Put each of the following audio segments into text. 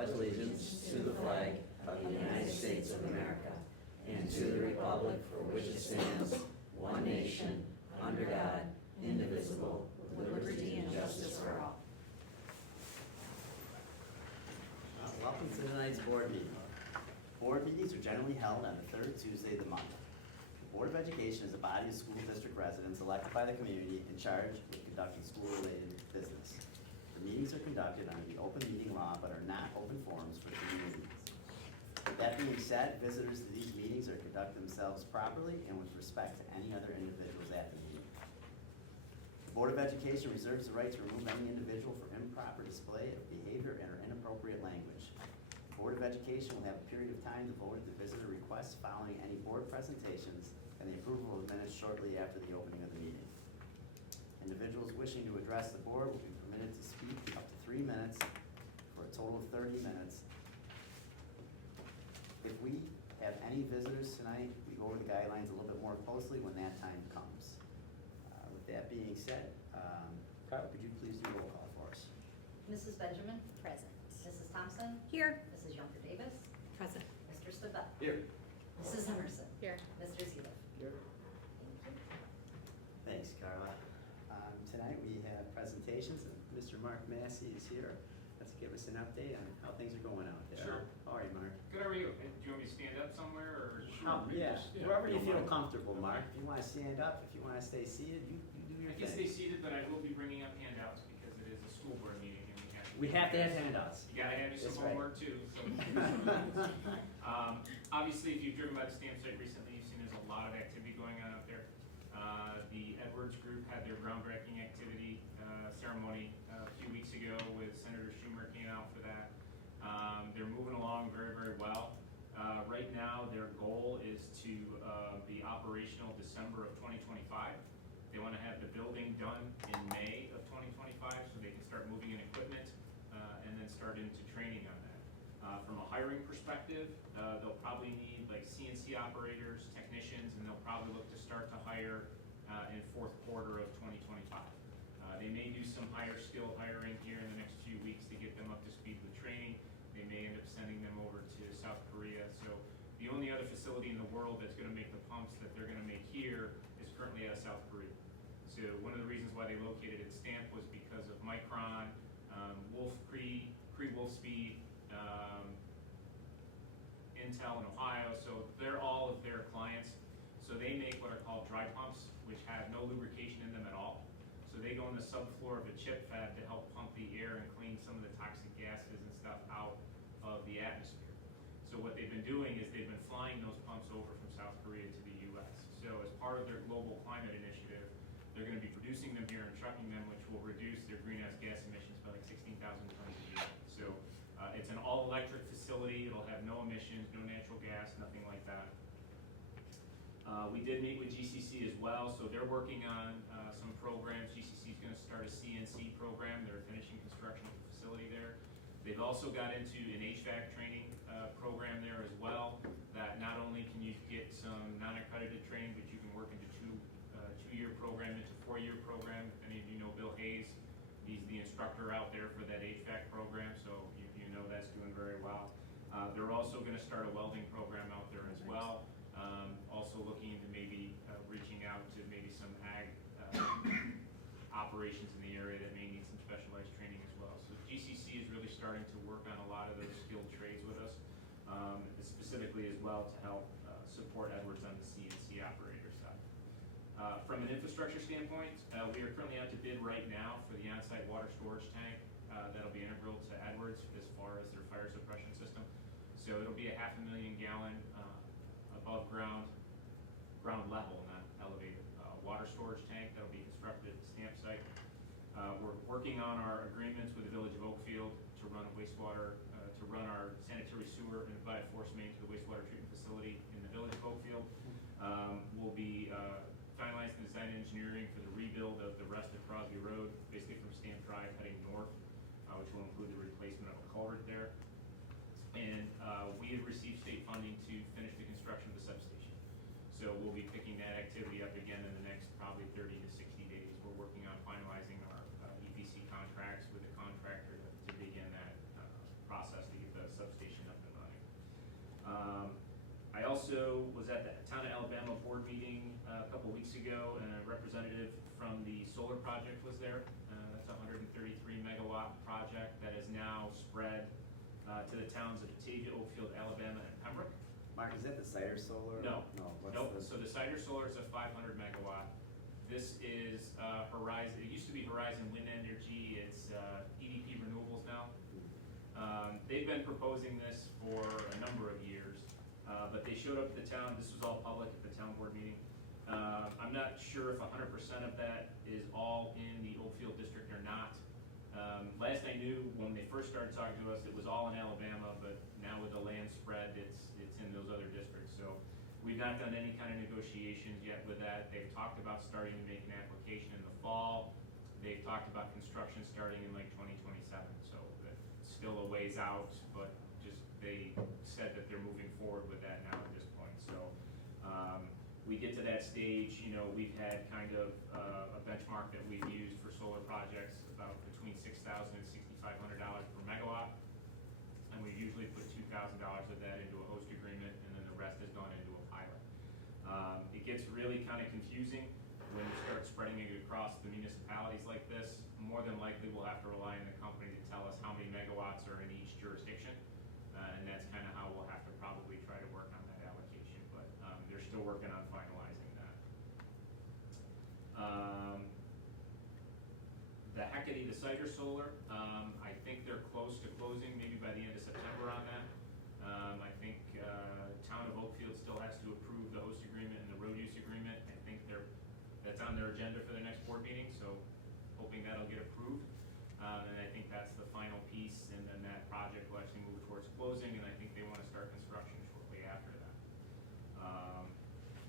pledge allegiance to the flag of the United States of America and to the republic for which it stands, one nation, under God, indivisible, with liberty and justice for all. Welcome to tonight's board meeting. Board meetings are generally held on the third Tuesday of the month. The Board of Education is a body of school district residents elected by the community in charge with conducting school-related business. The meetings are conducted under the open meeting law but are not open forums for community meetings. With that being said, visitors to these meetings are conduct themselves properly and with respect to any other individuals at the meeting. The Board of Education reserves the right to remove any individual for improper display of behavior and/or inappropriate language. The Board of Education will have a period of time to vote at the visitor requests following any board presentations and the approval of minutes shortly after the opening of the meeting. Individuals wishing to address the board will be permitted to speak up to 3 minutes for a total of 30 minutes. If we have any visitors tonight, we go over the guidelines a little bit more closely when that time comes. With that being said, Carla, could you please do a roll call for us? Mrs. Benjamin? Present. Mrs. Thompson? Here. Mrs. Yonker-Davis? Present. Mr. Stabell? Here. Mrs. Emerson? Here. Mr. Seeliff? Here. Thank you. Thanks, Carla. Tonight we have presentations, and Mr. Mark Massey is here. Let's give us an update on how things are going out there. Sure. How are you, Mark? Good, how are you? Do you want me to stand up somewhere, or? Yeah, Yeah, wherever you don't feel mind. comfortable, Mark. If you want to stand up, if you want to stay seated, you do your I can stay thing. seated, but I will be bringing up handouts because it is a school board meeting and We have to have handouts. You gotta have you some That's right. homework too, so. Obviously, if you've driven by the stamp site recently, you've seen there's a lot of activity going on out there. The Edwards Group had their groundbreaking activity ceremony a few weeks ago with Senator Schumer came out for that. They're moving along very, very well. Right now, their goal is to be operational December of 2025. They want to have the building done in May of 2025 so they can start moving in equipment and then start into training on that. From a hiring perspective, they'll probably need like CNC operators, technicians, and they'll probably look to start to hire in fourth quarter of 2025. They may do some higher skill hiring here in the next few weeks to get them up to speed with training. They may end up sending them over to South Korea. So the only other facility in the world that's going to make the pumps that they're going to make here is currently out of South Korea. So one of the reasons why they located at Stamp was because of Micron, Wolfspeed, Intel in Ohio. So they're all of their clients. So they make what are called dry pumps, which have no lubrication in them at all. So they go in the subfloor of a chip fab to help pump the air and clean some of the toxic gases and stuff out of the atmosphere. So what they've been doing is they've been flying those pumps over from South Korea to the US. So as part of their global climate initiative, they're going to be producing them here and trucking them, which will reduce their greenhouse gas emissions by like 16,000 tons a year. So it's an all-electric facility. It'll have no emissions, no natural gas, nothing like that. We did meet with GCC as well, so they're working on some programs. GCC is going to start a CNC program. They're finishing construction of the facility there. They've also got into an HVAC training program there as well, that not only can you get some non-accredited training, but you can work into two-year program, into four-year program. If any of you know Bill Hayes, he's the instructor out there for that HVAC program, so you know that's doing very well. They're also going to start a welding program out there as well. Also looking into maybe reaching out to maybe some ag operations in the area that may need some specialized training as well. So GCC is really starting to work on a lot of those skilled trades with us, specifically as well to help support Edwards on the CNC operator side. From an infrastructure standpoint, we are currently out to bid right now for the on-site water storage tank that'll be integral to Edwards as far as their fire suppression system. So it'll be a 500,000 gallon above ground level, not elevated, water storage tank that'll be constructed at the Stamp site. We're working on our agreements with the Village of Oakfield to run wastewater, to run our sanitary sewer and provide force main to the wastewater treatment facility in the Village of Oakfield. We'll be finalizing design engineering for the rebuild of the rest of Crosby Road, basically from Stamp Drive heading north, which will include the replacement of a culvert there. And we have received state funding to finish the construction of the substation. So we'll be picking that activity up again in the next probably 30 to 60 days. We're working on finalizing our EPC contracts with the contractor to begin that process to get solar project was there. That's a 133 megawatt project that is now spread to the towns of Batavia, Oakfield, Alabama, and Pembroke. Mark, is that the Cider Solar? No. No, what's Nope, the? so the Cider Solar is a 500 megawatt. This is Horizon, it used to be Horizon Wind Energy, it's EDP Renewables now. They've been proposing this for a number of years, but they showed up at the town, this was all public at the town board meeting. I'm not sure if 100% of that is all in the Oakfield district or not. Last I knew, when they first started talking to us, it was all in Alabama, but now with the land spread, it's in those other districts. So we've not done any kind of negotiations yet with that. They've talked about starting to make an application in the fall. They've talked about construction starting in like 2027, so that's still a ways out, but just they said that they're moving forward with that now at this point. So we get to that stage, you know, we've had kind of a benchmark that we've used for solar projects about between $6,000 and $6,500 per megawatt. And we usually put $2,000 of that into a host agreement, and then the rest has gone into a pilot. It gets really kind of confusing when you start spreading it across the municipalities like this. More than likely, we'll have to rely on the company to tell us how many megawatts are in each jurisdiction. And that's kind of how we'll have to probably try to work on that allocation, but they're still working on finalizing that. The Hecate, the Cider Solar, I think they're close to closing, maybe by the end of September on that. I think Town of Oakfield still has to approve the host agreement and the road use agreement. I think that's on their agenda for their next board meeting, so hoping that'll get approved. And I think that's the final piece, and then that project will actually move towards closing, and I think they want to start construction shortly after that.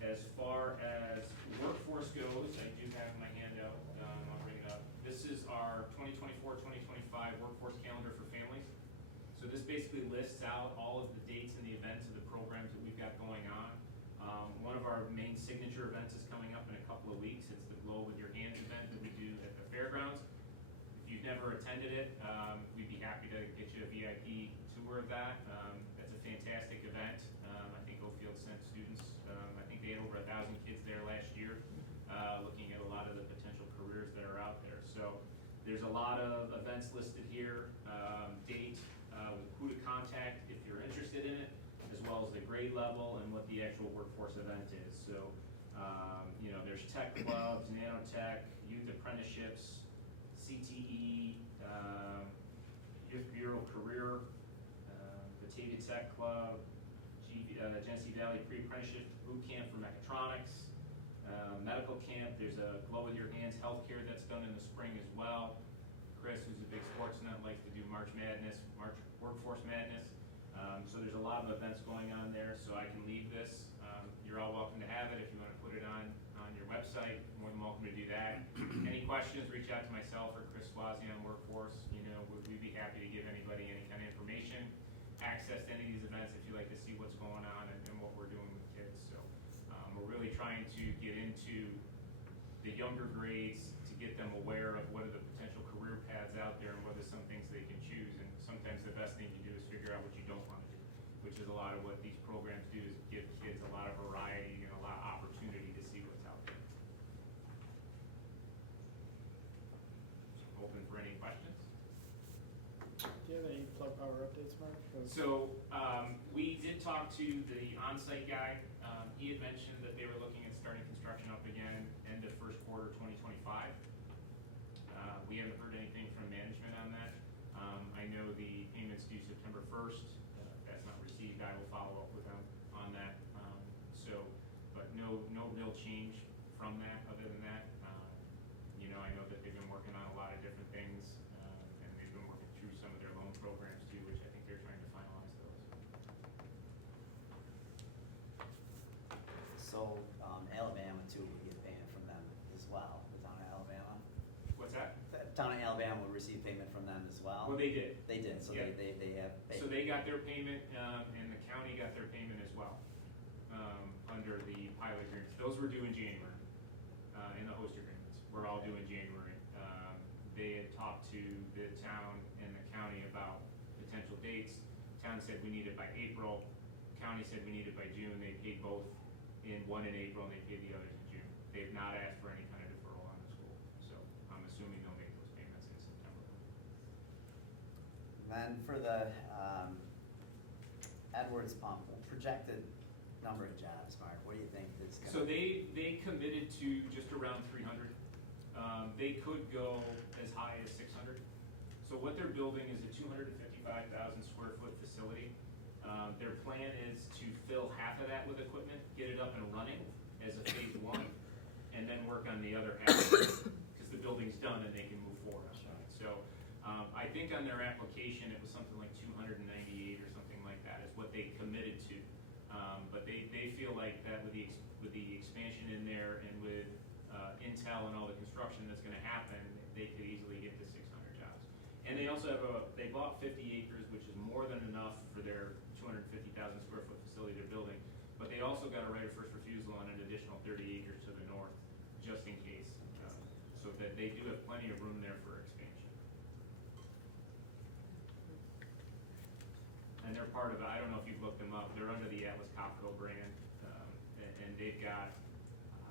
As far as workforce goes, I do have my handout, I'll bring it up. This is our 2024-2025 workforce calendar for families. So this basically lists out all of the dates and the events of the programs that we've got going on. One of our main signature events is coming up in a couple of weeks. It's the Glow with Your Hands event that we do at the fairgrounds. If you've never attended it, we'd be happy to get you a VIP tour of that. That's a fantastic event. I think Oakfield sent students, I think they had over 1,000 kids there last year, looking at a lot of the potential careers that are out there. So there's a lot of events listed here, date, who to contact if you're interested in it, as well as the grade level and what the actual workforce event is. So, you know, there's tech clubs, nanotech, youth apprenticeships, CTE, Youth Bureau Career, Batavia Tech Club, Genesee Valley Pre-Apprenticeship Boot Camp for Mechatronics, Medical Camp. There's a Glow with Your Hands healthcare that's done in the spring as well. Chris, who's a big sports nut, likes to do March Madness, March Workforce Madness. So there's a lot of events going on there, so I can leave this. You're all welcome to have it if you want to put it on your website. More than welcome to do that. Any questions, reach out to myself or Chris Swazi on Workforce. You know, we'd be happy to give anybody any kind of information, access to any of these events if you'd like to see what's going on and what we're doing with kids. So we're really trying to get into the younger grades to get them aware of what are the potential career paths out there and what are some things they can choose. And sometimes the best thing to do is figure out what you don't want to do, which is a lot of what these programs do, is give kids a lot of variety and a lot of opportunity to see what's out there. Open for any questions? Do you have any plug power updates, Mark? So, we did talk to the on-site guy. He had mentioned that they were looking at starting construction up again end of first quarter 2025. We haven't heard anything from management on that. I know the payment's due September 1st. If that's not received, I will follow up with them on that. But no real change from that other than that. You know, I know that they've been working on a lot of different things, and they've been working through some of their loan programs too, which I think they're trying to finalize those. So, Alabama too would get payment from them as well, the town of Alabama. What's that? The town of Alabama would receive payment from them as well. Well, they did. They did, so Yeah. they have. So they got their payment, and the county got their payment as well, under the pilot agreements. Those were due in January, in the host agreements. We're all due in January. They had talked to the town and the county about potential dates. Town said we need it by April. County said we need it by June. They paid both one in April and they paid the others in June. They've not asked for any kind of deferral on the school. So Then for the Edwards Pump, projected number of jobs, Mark, what do you think is gonna? So they committed to just around 300. They could go as high as 600. So what they're building is a 255,000 square foot facility. Their plan is to fill half of that with equipment, get it up and running as a phase one, and then work on the other half, because the building's done and they can move forward on it. So, I think on their application, it was something like 298 or something like that is what they committed to. But they feel like that with the expansion in there and with, Intel and all the construction that's gonna happen, they could easily get to 600 jobs. And they also have they bought 50 acres, which is more than enough for their 250,000 square foot facility they're building. But they also got a right of first refusal on an additional 30 acres to the north, just in case. So that they do have plenty of room there for expansion. And they're part of, I don't know if you've looked them up, they're under the Atlas Copco brand. And they've got,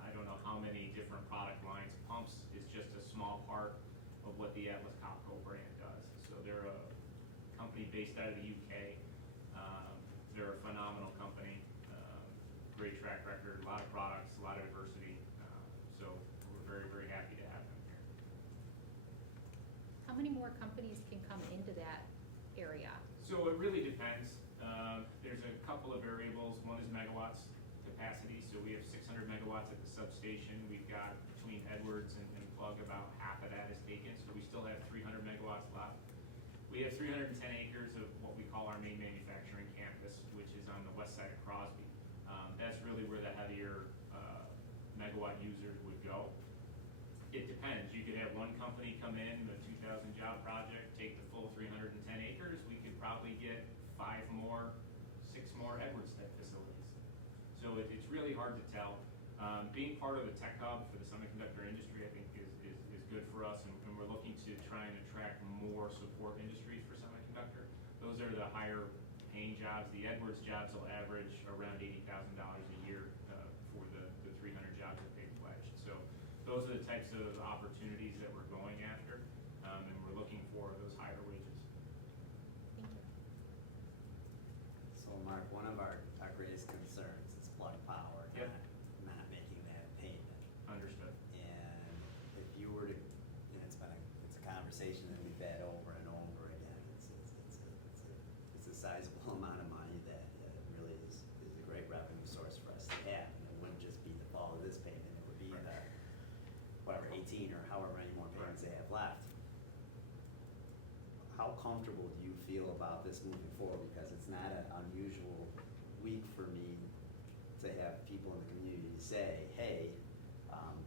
I don't know how many different product lines. Pumps is just a small part of what the Atlas Copco brand does. So they're a company based out of the UK. They're a phenomenal company, great track record, a lot of products, a lot of diversity. So we're very, very happy to have them here. How many more companies can come into that area? So it really depends. There's a couple of variables. One is megawatts capacity. So we have 600 megawatts at the substation. We've got between Edwards and Plug about half of that is taken. So we still have 300 megawatts left. We have 310 acres of what we call our main manufacturing campus, which is on the west side of Crosby. That's really where the heavier megawatt users would go. It depends. You could have one company come in, the 2,000 job project, take the full 310 acres. We could probably get 5 more, 6 more Edwards type facilities. So it's really hard to tell. Being part of the tech hub for the semiconductor industry, I think is good for us, and we're looking to try and attract more support industries for semiconductor. Those are the higher paying jobs. The Edwards jobs will average around $80,000 a year for the 300 jobs that they've pledged. So those are the types of opportunities that we're going after, and we're looking for those higher wages. Thank you. So Mark, one of our greatest concerns is Plug Power Yep. not making that payment. Understood. And if you were to, and it's a conversation that we've had over and over again, it's a sizable amount of money that really is a great revenue source for us to have. And it wouldn't just be the fall of this payment, it would be in the, whatever, 18 or however many more payments they have left. How comfortable do you feel about this moving forward? Because it's not an unusual week for me to have people in the community say, hey,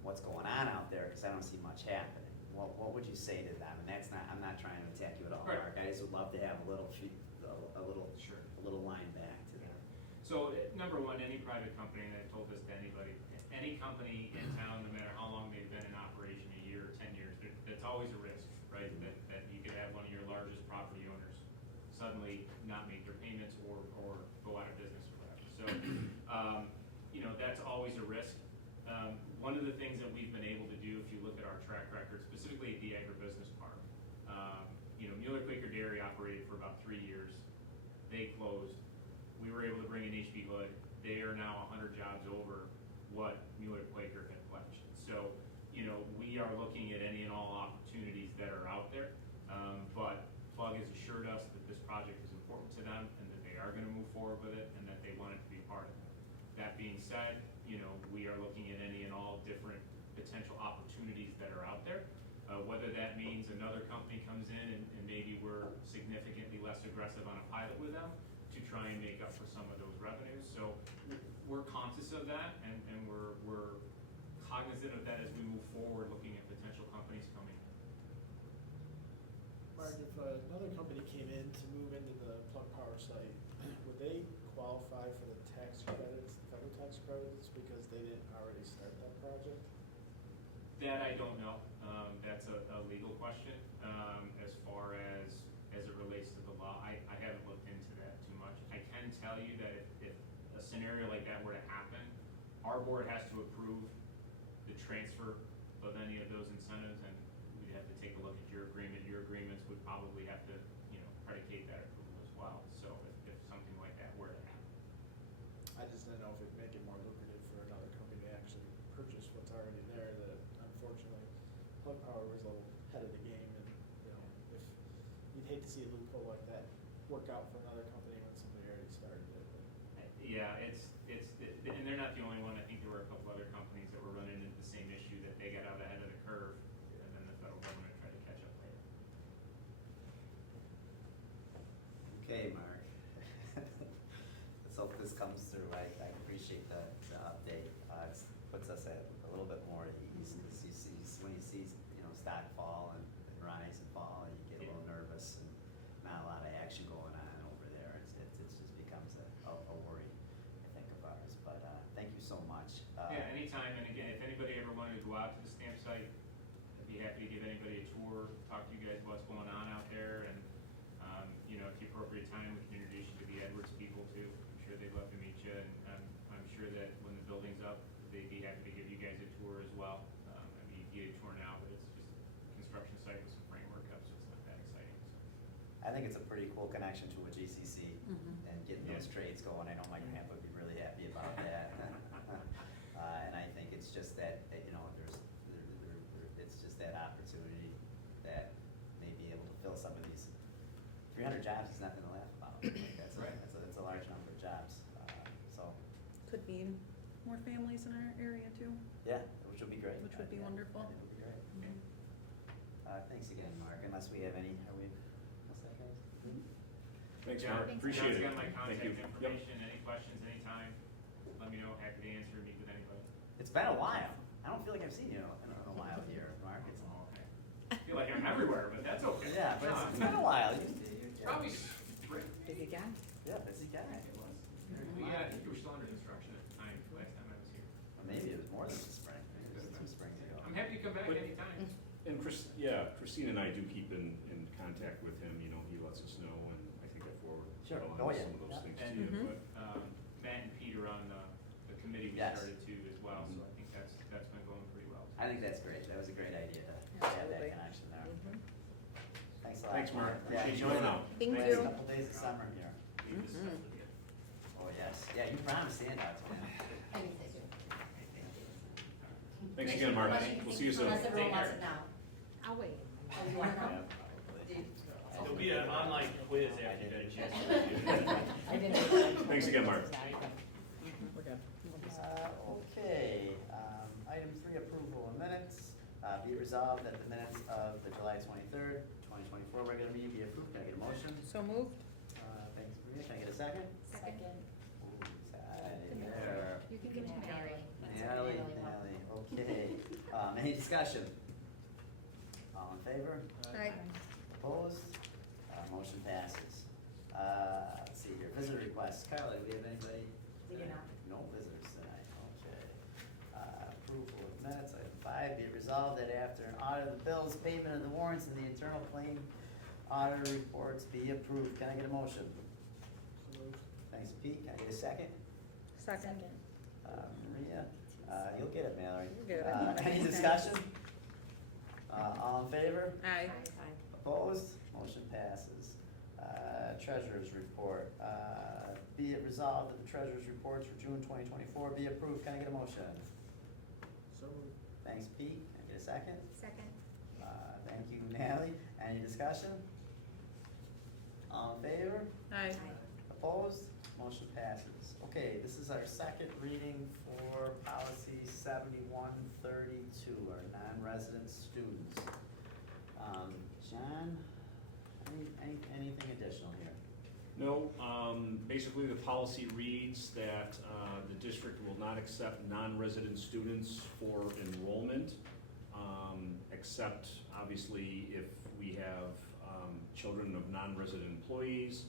what's going on out there? Because I don't see much happening. What would you say to them? And that's not, I'm not trying to attack you at all, Right. Mark. I just would love to have a little Sure. a little line back to them. So, number one, any private company, and I've told this to anybody, any company in town, no matter how long they've been in operation, a year or 10 years, that's always a risk, right? That you could have one of your largest property owners suddenly not make their payments or go out of business or whatever. So, that's always a risk. One of the things that we've been able to do, if you look at our track record, specifically at the agribusiness park, Mueller Quaker Dairy operated for about 3 years. They closed. We were able to bring in HB Hood. They are now 100 jobs over what Mueller Quaker had pledged. So, we are looking at any and all opportunities that are out there. But Plug has assured us that this project is important to them and that they are going to move forward with it and that they want it to be part of it. That being said, we are looking at any and all different potential opportunities that are out there. Whether that means another company comes in and maybe we're significantly less aggressive on a pilot with them to try and make up for some of those revenues. So we're conscious of that and we're cognizant of that as we move forward looking at potential companies coming in. Mark, if another company came in to move into the Plug Power site, would they qualify for the tax credits, the federal tax credits, because they didn't already start that project? That I don't know. That's a legal question as far as it relates to the law. I haven't looked into that too much. I can tell you that if a scenario like that were to happen, our board has to approve the transfer of any of those incentives, and we'd have to take a look at your agreement. Your agreements would probably have to, predicate see a loophole like that work out for another company when somebody already started it. Yeah, and they're not the only one. I think there were a couple other companies that were running into the same issue, that they got out ahead of the curve, and then the federal government tried to catch up later. Okay, Mark. Let's hope this comes through. I appreciate the update. It puts us at a little bit more at ease, because you see, when you see, stock fall and rise and fall, you get a little nervous and not a lot of action going on over there. It just becomes a worry, I think, of ours. But thank you so much. Yeah, anytime, and again, if anybody ever wanted to go out to the stamp site, I'd be happy to give anybody a tour, talk to you guys what's going on out there, and, at the appropriate time, we can introduce you to the Edwards people too. I'm sure they'd love to meet you, and I'm sure that when the building's up, they'd be happy to give you guys a tour as well. You get a tour now, but it's just a construction site with some framework up, so it's not that exciting, so. I think it's a pretty cool connection to a GCC Mhm. and getting those Yeah. trades going. I know my grandpa would be really happy about that. And I think it's just that, it's just that opportunity that may be able to fill some of these. 300 jobs is nothing to laugh about. That's Right. It's a large number of jobs. So, Could mean more families in our area too. yeah, which would be great. Which would be Yeah, wonderful. I think it would be great. Thanks again, Mark. Unless we have any, what's that, guys? Thanks, Yeah, Mark, Thanks, appreciate it. John's got my Thank contact you. Yep. information, any questions, anytime, let me know, happy to answer, meet with anybody. It's been a while. I don't feel like I've seen you in a while here, Mark. It's, Oh, okay. I feel like I'm everywhere, but that's okay. yeah, but No, it's been a while. Probably spring. Busy guy. Yeah, busy guy. It was. Yeah, I think you were still under construction at the time, last time I was here. Or maybe it was more than the spring. Maybe it was 2 springs ago. I'm happy to come back But- anytime. And Christine and I do keep in contact with him, he lets us know, and I think I forward Sure. on Oh, yeah. some of those Yeah. things to And- you, Mhm. but, Matt and Peter on the committee we Yes. started too as well, so I think that's been going pretty well. I think that's great. That was a great idea to have that Absolutely. connection there. Mhm. Thanks a lot. Thanks, Mark. Yeah, Appreciate you enjoy coming the out. Thank last you. couple days of summer here. Leave this stuff with you. Oh, yes. Yeah, you promised handouts, man. Anything. thanks again, Mark, Unless we'll see you soon. Unless everyone Take wants care. it now. I'll wait. Oh, you want to know? There'll be an online quiz after you get a chance to review I didn't. Thanks again, Mark. We're good. Okay, item 3, approval of minutes. Be it resolved that the minutes of the July 23rd, 2024 regular meeting be approved. Can I get a motion? So moved? Thanks, Maria. Can I get a second? Second. Ooh, side there. You can give it to Mary. Natalie, okay. Any discussion? All in favor? Aye. Opposed? Motion passes. Let's see here, visitor requests. Carla, do we have anybody? We do not. No visitors tonight, okay. Approval of minutes, item 5, be it resolved that after an audit of the bills, payment of the warrants, and the internal claim auditor reports be approved. Can I get a motion? So moved. Thanks, Pete. Can I get a second? Second. Maria, you'll get it, Mallory. You'll get it. Any discussion? All in favor? Aye. Opposed? Motion passes. Treasurer's report. Be it resolved that the treasurer's reports for June 2024 be approved. Can I get a motion? So moved. Thanks, Pete. Can I get a second? Second. Thank you, Natalie. Any discussion? All in favor? Aye. Opposed? Motion passes. Okay, this is our second reading for policy 7132, our non-resident students. John, anything additional here? No, basically the policy reads that the district will not accept non-resident students for enrollment, except obviously if we have children of non-resident employees.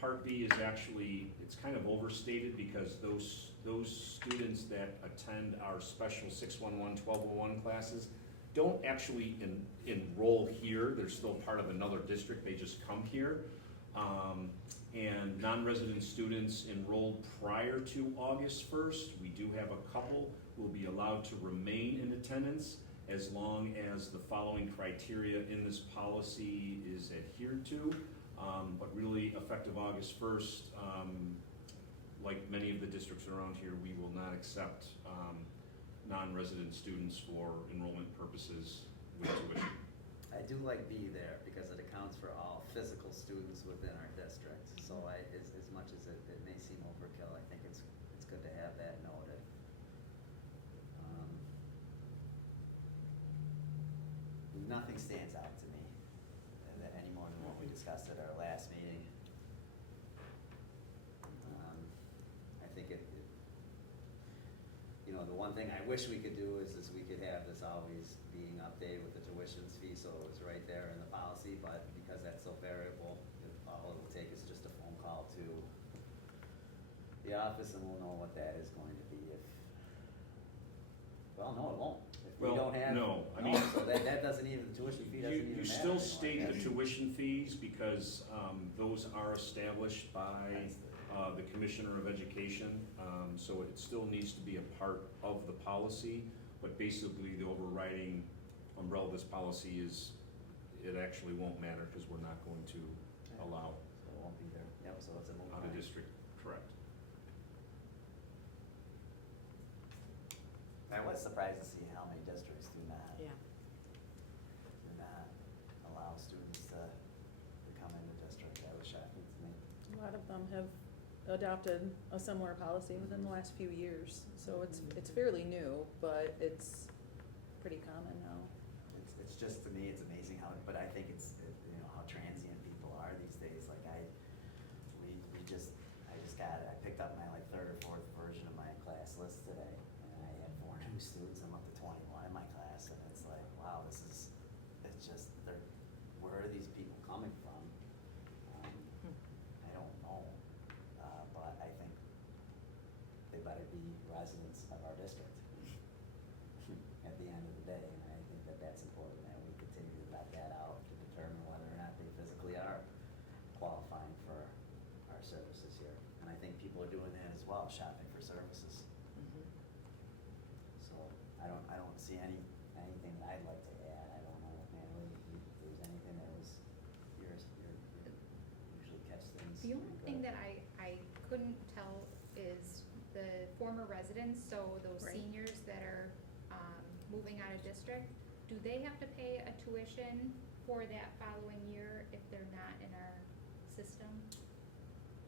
Part B is actually, it's kind of overstated because those students that attend our special 611, 1201 classes don't actually enroll here. They're still part of another district, they just come here. And non-resident students enrolled prior to August 1st, we do have a couple who will be allowed to remain in attendance as long as the following criteria in this policy is adhered to. But really, effective August 1st, like many of the districts around here, we will not accept non-resident students for enrollment purposes with tuition. I do like B there because it accounts for students within our district. So as much as it may seem overkill, I think it's good to have that noted. Nothing stands out to me that any more than what we discussed at our last meeting. I think the one thing I wish we could do is we could have this always being updated with the tuitions fee, so it was right there in the policy, but because that's so variable, all it'll take is just a phone call to the office and we'll know what that is going to be if, well, no, it won't. If we Well, don't have. no, I mean- So that doesn't even, the tuition fee doesn't even You matter still anymore. state the That's- tuition fees because those are established by that's the- the Commissioner of Education. So it still needs to be a part of the policy, but basically the overriding umbrella of this policy is it actually won't matter because we're not going to allow So it won't be there. Yep, so it's a moot out point. of district, correct. I was surprised to see how many districts do not allow students to come into district. That was shocking to me. A lot of them have adopted a similar policy within the last few years, so it's fairly new, but it's pretty common now. It's just, to me, it's amazing how, but I think how transient people are these days. Like I picked up my third or fourth version of my class list today, and I had 4 new students. I'm up to 21 in my class, and it's like, wow, it's just, where are these people coming from? I don't know, but I think they better be residents of our district at the end of the day, and I think that's important, that we continue to vet that out to determine whether or not they physically are qualifying for our services here. And I think people are doing that as well, shopping for services. So I don't see anything that I'd like to add. I don't know, Natalie, if there's anything that was you usually catch things. The only pretty thing good. that I couldn't tell is the former residents, so those Right. seniors that are, moving out of district, do they have to pay a tuition for that following year if they're not in our system?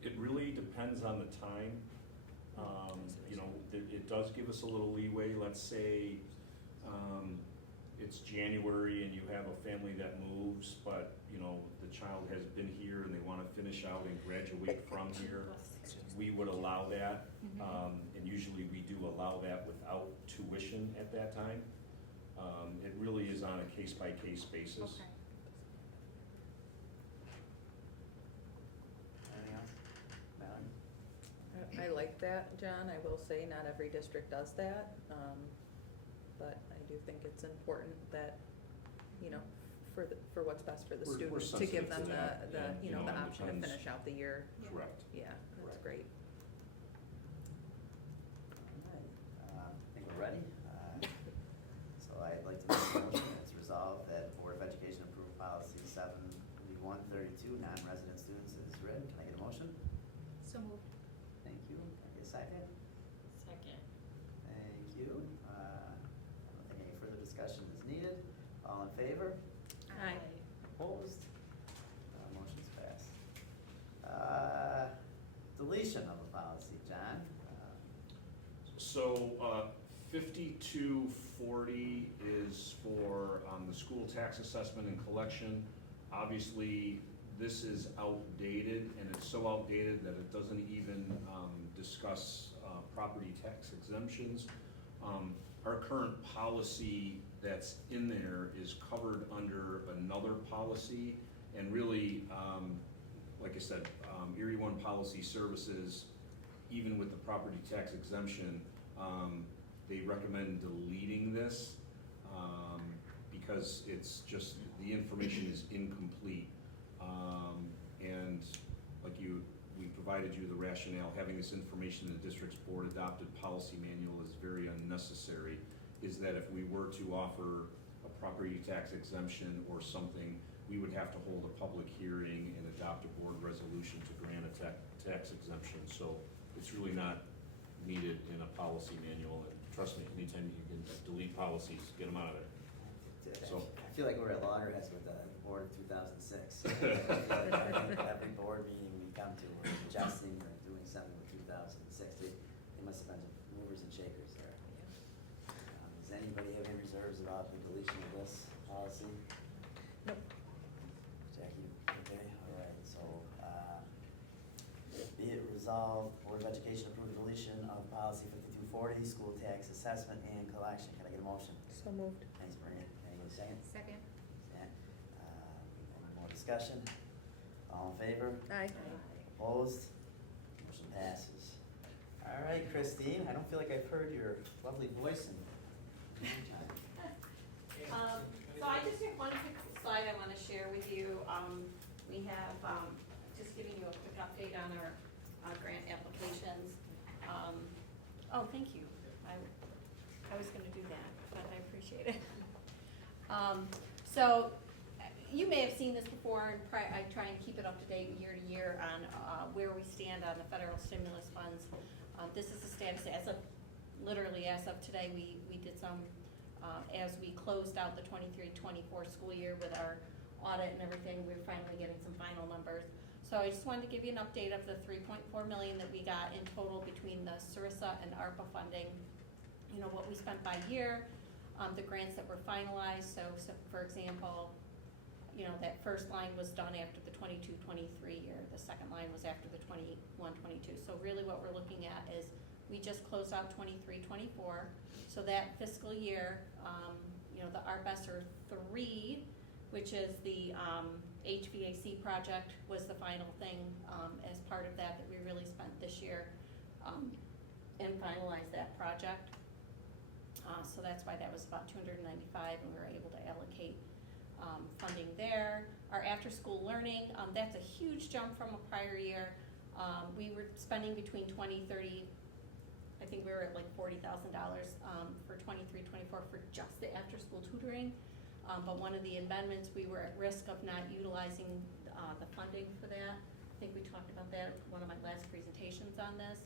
It really depends on the time. It does give us a little leeway. Let's say it's January and you have a family that moves, but, the child has been here and they want to finish out and graduate from here. We would allow that, and usually we do allow that without tuition at that time. It really is on a case-by-case basis. Okay. Anything else? Mallory? I like that, John. I will say not every district does that, but I do think it's important that, for what's best for the We're students, to give sensitive them to that, the and, the it option to depends. finish out the year. Correct. Yeah, that's Correct. great. All right, I think we're ready. So I'd like to make a motion that it's resolved that Board of Education approve policy 7132, non-resident students is written. Can I get a motion? So moved. Thank you. Can I get a second? Second. Thank you. I don't think any further discussion is needed. All in favor? Aye. Opposed? Motion's passed. Deletion of a policy, John. So, 5240 is for the school tax assessment and collection. Obviously, this is outdated, and it's so outdated that it doesn't even discuss property tax exemptions. Our current policy that's in there is covered under another policy, and really, like I said, Erie One Policy Services, even with the property tax exemption, they recommend deleting this because it's just, the information is incomplete. And like we provided you the rationale, having this information in the district's board adopted policy manual is very unnecessary, is that if we were to offer a property tax exemption or something, we would have to hold a public hearing and adopt a board resolution to grant a tax exemption. So it's really not needed in a policy manual, and trust me, anytime you can delete policies, get them out of there. So- I feel like we're at loggerheads with the board of 2006. to were adjusting or doing something with 2060. They must have been movers and shakers there. Does anybody have any reserves about the deletion of this policy? Nope. Jackie, okay, all right, so, be it resolved, Board of Education approve the deletion of policy 5240, school tax assessment and collection. Can I get a motion? So moved. Thanks, Maria. Any second? Second. Second. Any more discussion? All in favor? Aye. Opposed? Motion passes. All right, Christine, I don't feel like I've heard your lovely voice in a long time. So I just have one quick slide I want to share with you. We have, just giving you a quick update on our grant applications. Oh, thank you. I was going to do that, but I appreciate it. So you may have seen this before, and I try and keep it up to date year to year on where we stand on the federal stimulus funds. This is the status as of, literally as of today, we did some, as we closed out the 23-24 school year with our audit and everything, we're finally getting some final numbers. So I just wanted to give you an update of the $3.4 million that we got in total between the Sarissa and ARPA funding. You know, what we spent by year, the grants that were finalized. So for example, you know, that first line was done after the 22-23 year. The second line was after the 21-22. So really what we're looking at is we just closed out 23-24. So that fiscal year, you know, the ARPA 3, which is the HVAC project, was the final thing as part of that we really spent this year and finalized that project. So that's why that was about $295, and we were able to allocate funding there. Our after-school learning, that's a huge jump from a prior year. We were spending between 20, 30, I think we were at like $40,000 for 23-24 for just the after-school tutoring. But one of the amendments, we were at risk of not utilizing the funding for that. I think we talked about that at one of my last presentations on this.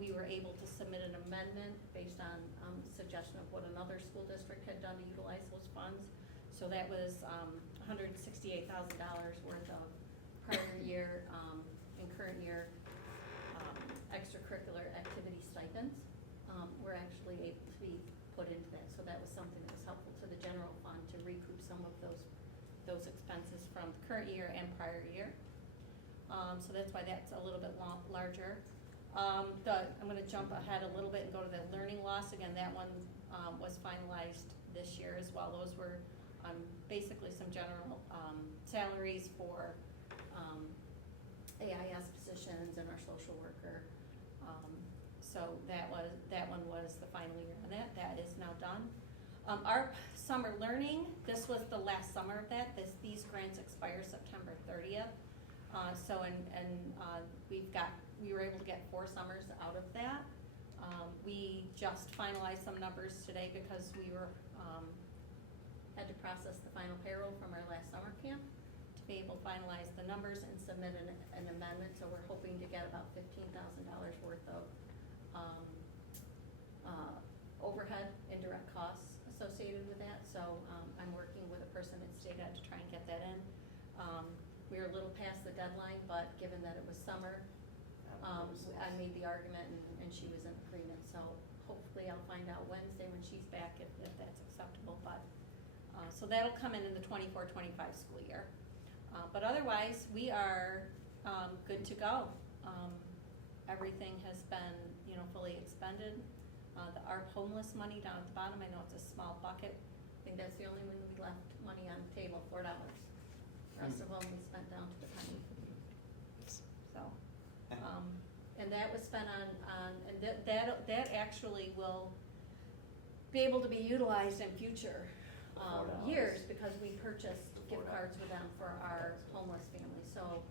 We were able to submit an amendment based on suggestion of what another school district had done to utilize those funds. So that was $168,000 worth of prior year and current year extracurricular activity stipends were actually able to be put into that. So that was something that was helpful to the general fund to recoup some of those expenses from the current year and prior year. So that's why that's a little bit larger. I'm going to jump ahead a little bit and go to the learning loss. Again, that one was finalized this year as well. Those were basically some general salaries for AIS positions and our social worker. So that one was the final year on that. That is now done. Our summer learning, this was the last summer of that. These grants expire September 30th. We were able to get 4 summers out of that. We just finalized some numbers today because we were had to process the final payroll from our last summer camp to be able to finalize the numbers and submit an amendment. So we're hoping to get about $15,000 worth of overhead indirect costs associated with that. So I'm working with a person at State Ed to try and get that in. We were a little past the deadline, but given that it was summer, I made the argument and she was in agreement. So hopefully I'll find out Wednesday when she's back if that's acceptable. But so that'll come in the 24-25 school year. But otherwise, we are good to go. Everything has been, you know, fully expended. The ARP homeless money down at the bottom, I know it's a small bucket. I think that's the only one we left money on the table, $4. The rest of them we spent down to the penny. So, and that was spent on and that actually will be able to be utilized in future years because we purchased gift cards with them for our homeless families. So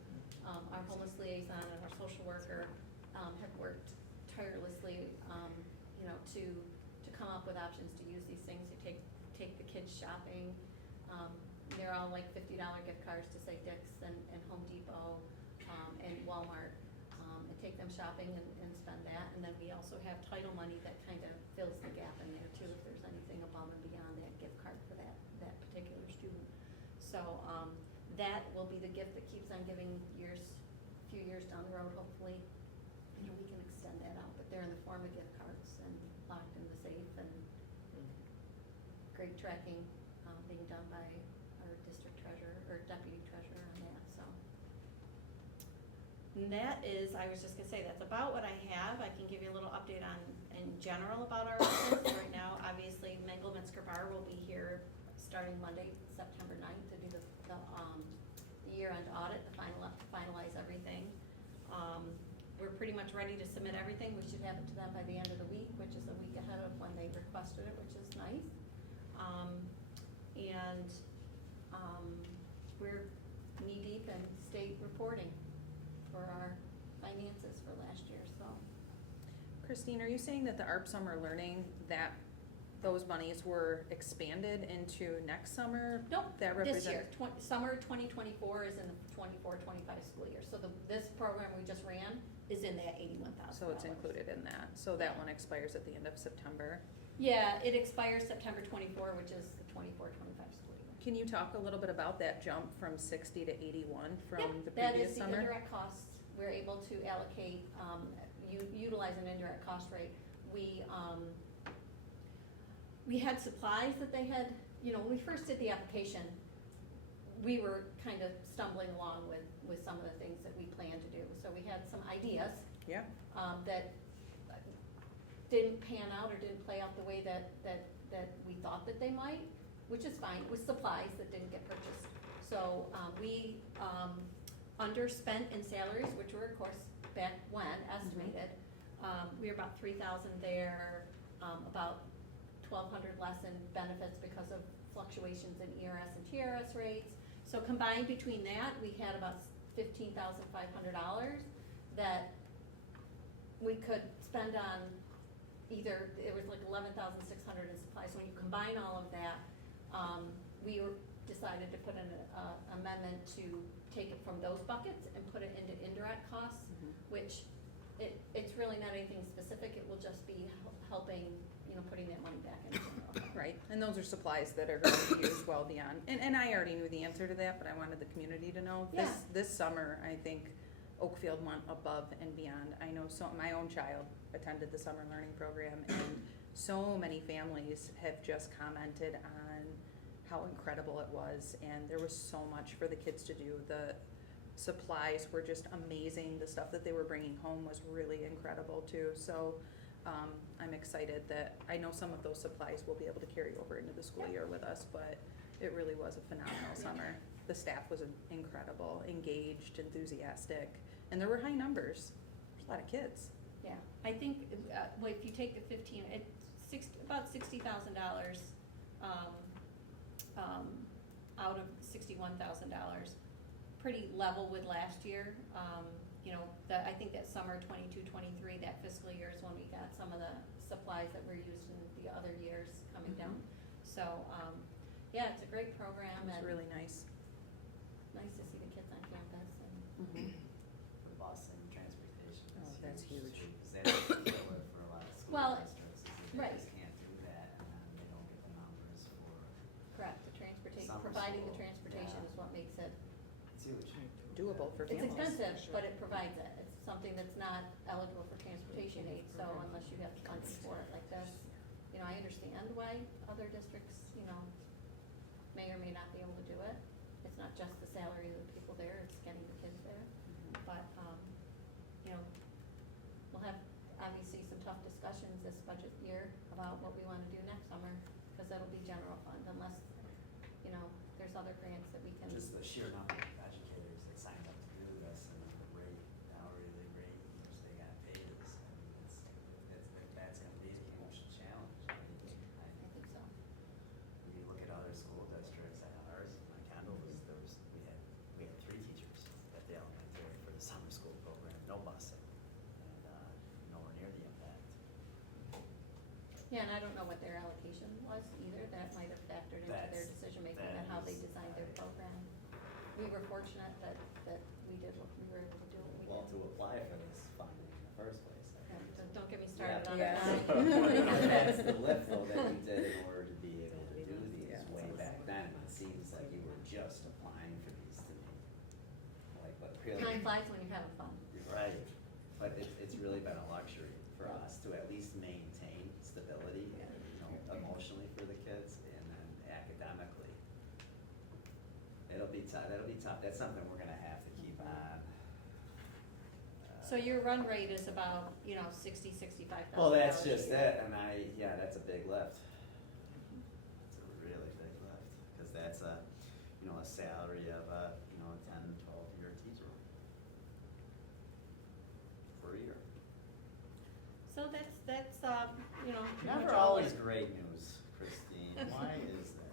our homeless liaison and our social worker have worked tirelessly, you know, to come up with options to use these things to take the kids shopping. They're all like $50 gift cards to say Dick's and Home Depot and Walmart, and take them shopping and spend that. And then we also have title money that kind of fills the gap in there too if there's anything above and beyond that gift card for that particular student. So that will be the gift that keeps on giving few years down the road, hopefully, you know, we can extend that out, but they're in the form of gift cards and locked in the safe, and great tracking, being done by our district treasurer, or deputy treasurer on that, so. And that is, I was just gonna say, that's about what I have. I can give you a little update on, in general about our elections. Right now, obviously, Mengel Minsker Bar will be here starting Monday, September 9th, to do the year-end audit, finalize everything. We're pretty much ready to submit everything. We should have it to them by the end of the week, which is a week ahead of when they requested it, which is nice. We're knee-deep in state reporting for our finances for last year, so. Christine, are you saying that the ARP Summer Learning, that those monies were expanded into next summer? Nope, That this represent- year, summer 2024 is in the 24-25 school year. So this program we just ran is in that $81,000. So it's included in that, so that one expires at the end of September. Yeah, it expires September 24, which is the 24-25 school year. Can you talk a little bit about that jump from 60 to 81 from Yep, the that previous is the summer? indirect costs. We're able to allocate, utilize an indirect cost rate. We had supplies that they had, you know, when we first did the application, we were kind of stumbling along with some of the things that we planned to do. So we had some ideas. Yeah. That didn't pan out or didn't play out the way that we thought that they might, which is fine, with supplies that didn't get purchased. So, we, underspent in salaries, which were of course back when estimated. We were about 3,000 there, about 1,200 less in benefits because of fluctuations in ERS and TRS rates. So combined between that, we had about $15,500 that we could spend on either, it was like 11,600 in supplies. So when you combine all of that, we decided to put in an amendment to take it from those buckets and put it into indirect costs, which it's really not anything specific. It will just be helping, you know, putting that money back in general. Right, and those are supplies that are going to be used well beyond, and I already knew the answer to that, but I wanted the community to know. Yeah. This summer, I think Oakfield went above and beyond. I know my own child attended the summer learning program, and so many families have just commented on how incredible it was, and there was so much for the kids to do. The supplies were just amazing. The stuff that they were bringing home was really incredible too. So I'm excited that I know some of those supplies will be able to carry over into the school year with us, but it really was a phenomenal summer. The staff was incredible, engaged, enthusiastic, and there were high numbers. There's a lot of kids. Yeah, I think, well, if you take the 15, it's about $60,000, out of $61,000, pretty level with last year. You know, I think that summer 22-23, that fiscal year is when we got some of the supplies that were used in the other years coming down. So, yeah, it's a great program, It was and really nice. nice to see the kids on campus, and The bus and transportation Oh, is that's huge. Because they don't feel it for a lot of school Well, districts, is that they right. just can't do that, and then they don't get the numbers for, correct, the transportation, Summer providing the school, transportation yeah. is what makes it, it's huge. Doable for it's families. expensive, but it provides it. It's something that's not eligible for transportation aid, so unless you have funding for it like this, you know, I understand why other districts, you know, may or may not be able to do it. It's not just the salary of the people there, it's getting the kids there. But, you know, we'll have obviously some tough discussions this budget year about what we wanna do next summer, cause that'll be general fund unless, you know, there's other grants that we can. Just the sheer number of educators that signed up to do this and the rate, hourly rate in which they got paid is, I mean, that's gonna be a huge challenge. I mean, I think so. when you look at other school districts, I know ours, my condo was, we had 3 teachers at the elementary for the summer school program, no busing, and, nowhere near the impact. Yeah, and I don't know what their allocation was either. That might have factored into their That's- decision-making that and how they is- designed their program. We were fortunate that we did what we were able to do what we Well, did. to apply for this funding in the first place, I Yeah, think. Don't get me started on Yeah. that. That's the lift though that we did in order to be able to do these Yeah. way back then. It seems like you were just applying for these to me. Like, but really. Time flies when you're having fun. Right, but it's really been a luxury for us to at least maintain stability, you know, emotionally for the kids and then academically. It'll be tough, that's something we're gonna have to keep on. So your run rate is about, you know, $65,000. Well, that's just it, and that's a big lift. It's a really big lift, cause that's a, you know, a salary of a, you know, 10, 12-year teacher. For a year. So that's, you know. pretty Never much all always it- great news, Christine, why is that?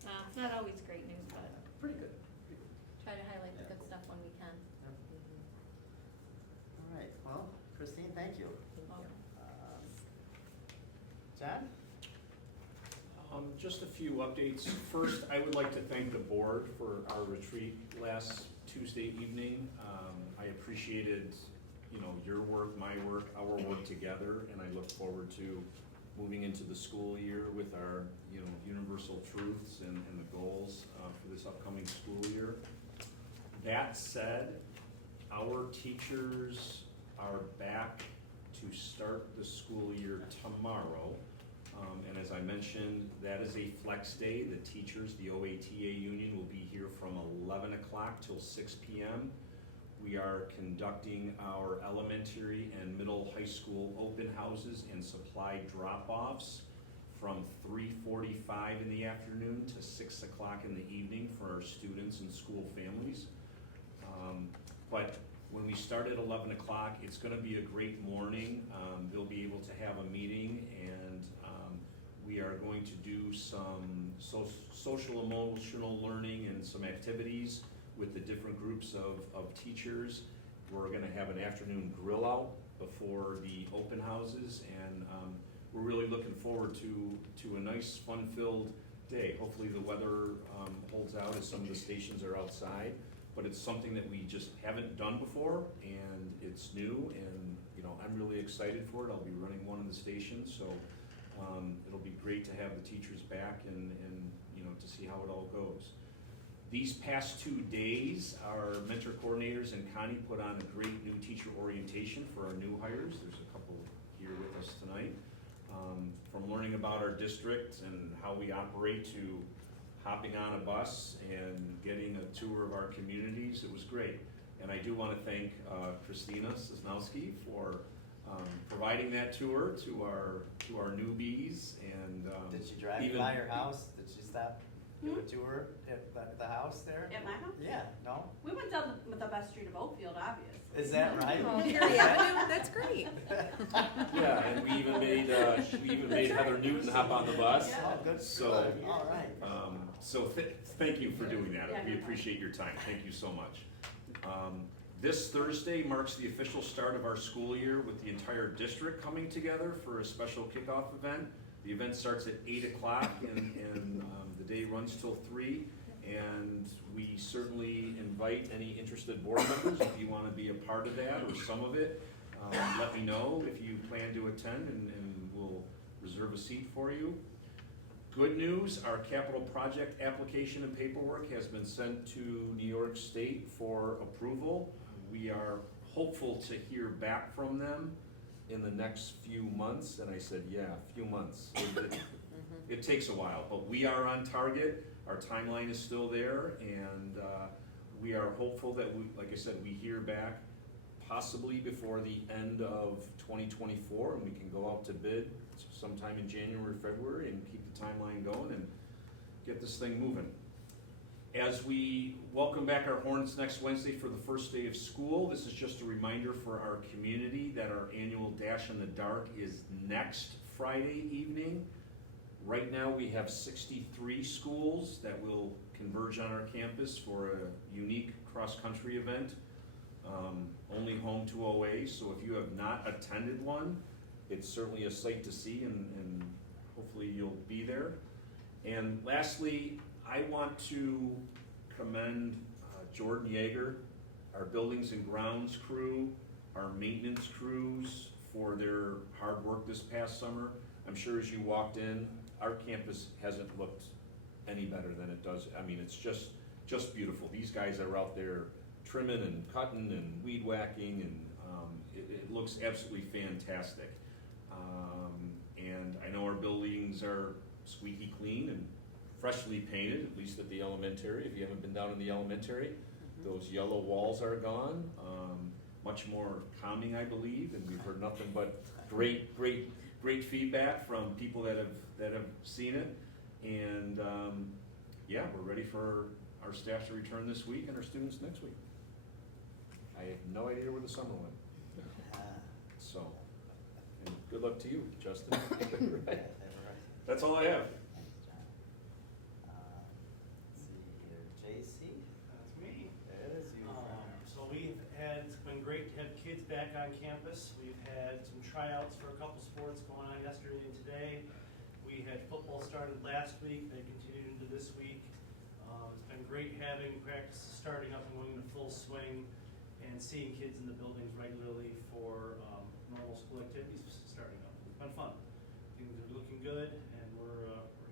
Just- Not always great news, but Pretty good, pretty good. try to highlight the Yeah. good stuff when we can. All right, well, Christine, thank you. Welcome. John? Just a few updates. First, I would like to thank the board for our retreat last Tuesday evening. I appreciated, you know, your work, my work, our work together, and I look forward to moving into the school year with our, you know, universal truths and the goals for this upcoming school year. That said, our teachers are back to start the school year tomorrow. And as I mentioned, that is a flex day. The teachers, the OATA union, will be here from 11 o'clock till 6 p.m. We are conducting our elementary and middle high school open houses and supply drop-offs from 3:45 in the afternoon to 6 o'clock in the evening for our students and school families. But when we start at 11 o'clock, it's gonna be a great morning. They'll be able to have a meeting, and we are going to do some social emotional learning and some activities with the different groups of teachers. We're gonna have an afternoon grill out before the open houses, and we're really looking forward to a nice, fun-filled day. Hopefully the weather holds out as some of the stations are outside, but it's something that we just haven't done before, and it's new, and, you know, I'm really excited for it. I'll be running one of the stations, so it'll be great to have the teachers back and, you know, to see how it all goes. These past 2 days, our mentor coordinators and Connie put on a great new teacher orientation for our new hires. There's a couple here with us tonight. From learning about our district and how we operate to hopping on a bus and getting a tour of our communities, it was great. And I do want to thank Christina Sosnowski for providing that tour to our newbies, and Did she drive even- by your house? Did she stop, do a tour at the house there? At my house? Yeah, no? We went down the best street of Oakfield, obviously. Is that right? Oh, Perry Avenue, that's great. Yeah, and we even made Heather Newton hop on the bus. Yeah. Oh, good, So, good, all right. So thank you for doing that. Yeah, We no appreciate your time. Thank you so much. This Thursday marks the official start of our school year with the entire district coming together for a special kickoff event. The event starts at 8 o'clock and the day runs till 3. And we certainly invite any interested board members, if you want to be a part of that or some of it, let me know if you plan to attend, and we'll reserve a seat for you. Good news, our capital project application and paperwork has been sent to New York State for approval. We are hopeful to hear back from them in the next few months, and I said, yeah, few months. It takes a while, but we are on target. Our timeline is still there, and we are hopeful that we, like I said, we hear back possibly before the end of 2024, and we can go out to bid sometime in January, February, and keep the timeline going and get this thing moving. As we welcome back our Hornets next Wednesday for the first day of school, this is just a reminder for our community that our annual Dash in the Dark is next Friday evening. Right now, we have 63 schools that will converge on our campus for a unique cross-country event. Only home to OA, so if you have not attended one, it's certainly a sight to see, and hopefully you'll be there. And lastly, I want to commend Jordan Yeager, our buildings and grounds crew, our maintenance crews for their hard work this past summer. I'm sure as you walked in, our campus hasn't looked any better than it does. I mean, it's just beautiful. These guys are out there trimming and cutting and weed whacking, and it looks absolutely fantastic. And I know our buildings are squeaky clean and freshly painted, at least at the elementary. If you haven't been down in the elementary, those yellow walls are gone. Much more calming, I believe, and we've heard nothing but great feedback from people that have seen it. And yeah, we're ready for our staff to return this week and our students next week. I have no idea where the summer went. So, and good luck to you, Justin. That's all I have. Thanks, John. Let's see here, JC, That's me. there it is, you. So it's been great to have kids back on campus. We've had some tryouts for a couple sports going on yesterday and today. We had football started last week, they continued into this week. It's been great having practice starting up and going into full swing and seeing kids in the buildings regularly for normal school activities starting up. It's been fun. Things are looking good, and we're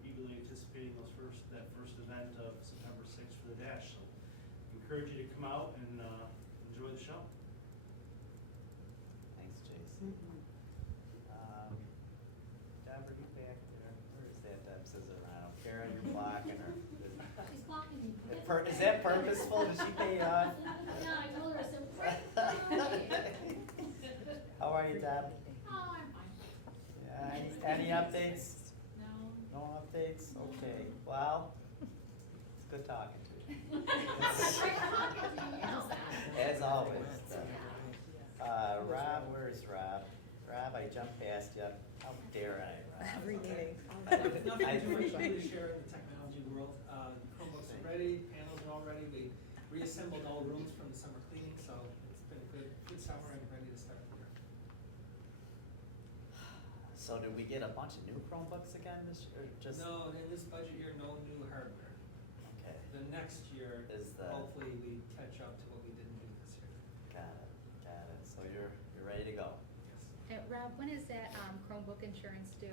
eagerly anticipating that first event of September 6th for the Dash. So encourage you to come out and enjoy the show. Thanks, JC. Deb, are you back there? Where is that Deb Cesarano? Karen, you're blocking her. She's blocking me. Is that purposeful? Does she pay you off? No, I told her, I said, right. How are you, Deb? Oh, I'm fine. Yeah, any updates? No. No updates? Okay, well, it's good talking to you. Great talking to you, how's that? As always. Rob, where's Rob? Rob, I jumped past you. How dare I, Rob? Every meeting. Nothing too much to share in the technology world. Chromebooks are ready, panels are all ready. We reassembled all rooms from the summer cleaning, so it's been a good summer and ready to start the year. So did we get a bunch of new Chromebooks again this year, or just? No, in this budget year, no new hardware. Okay, The next year, Is the- hopefully we catch up to what we didn't do this year. got it. So you're ready to go? Yes. Rob, when is that Chromebook insurance due?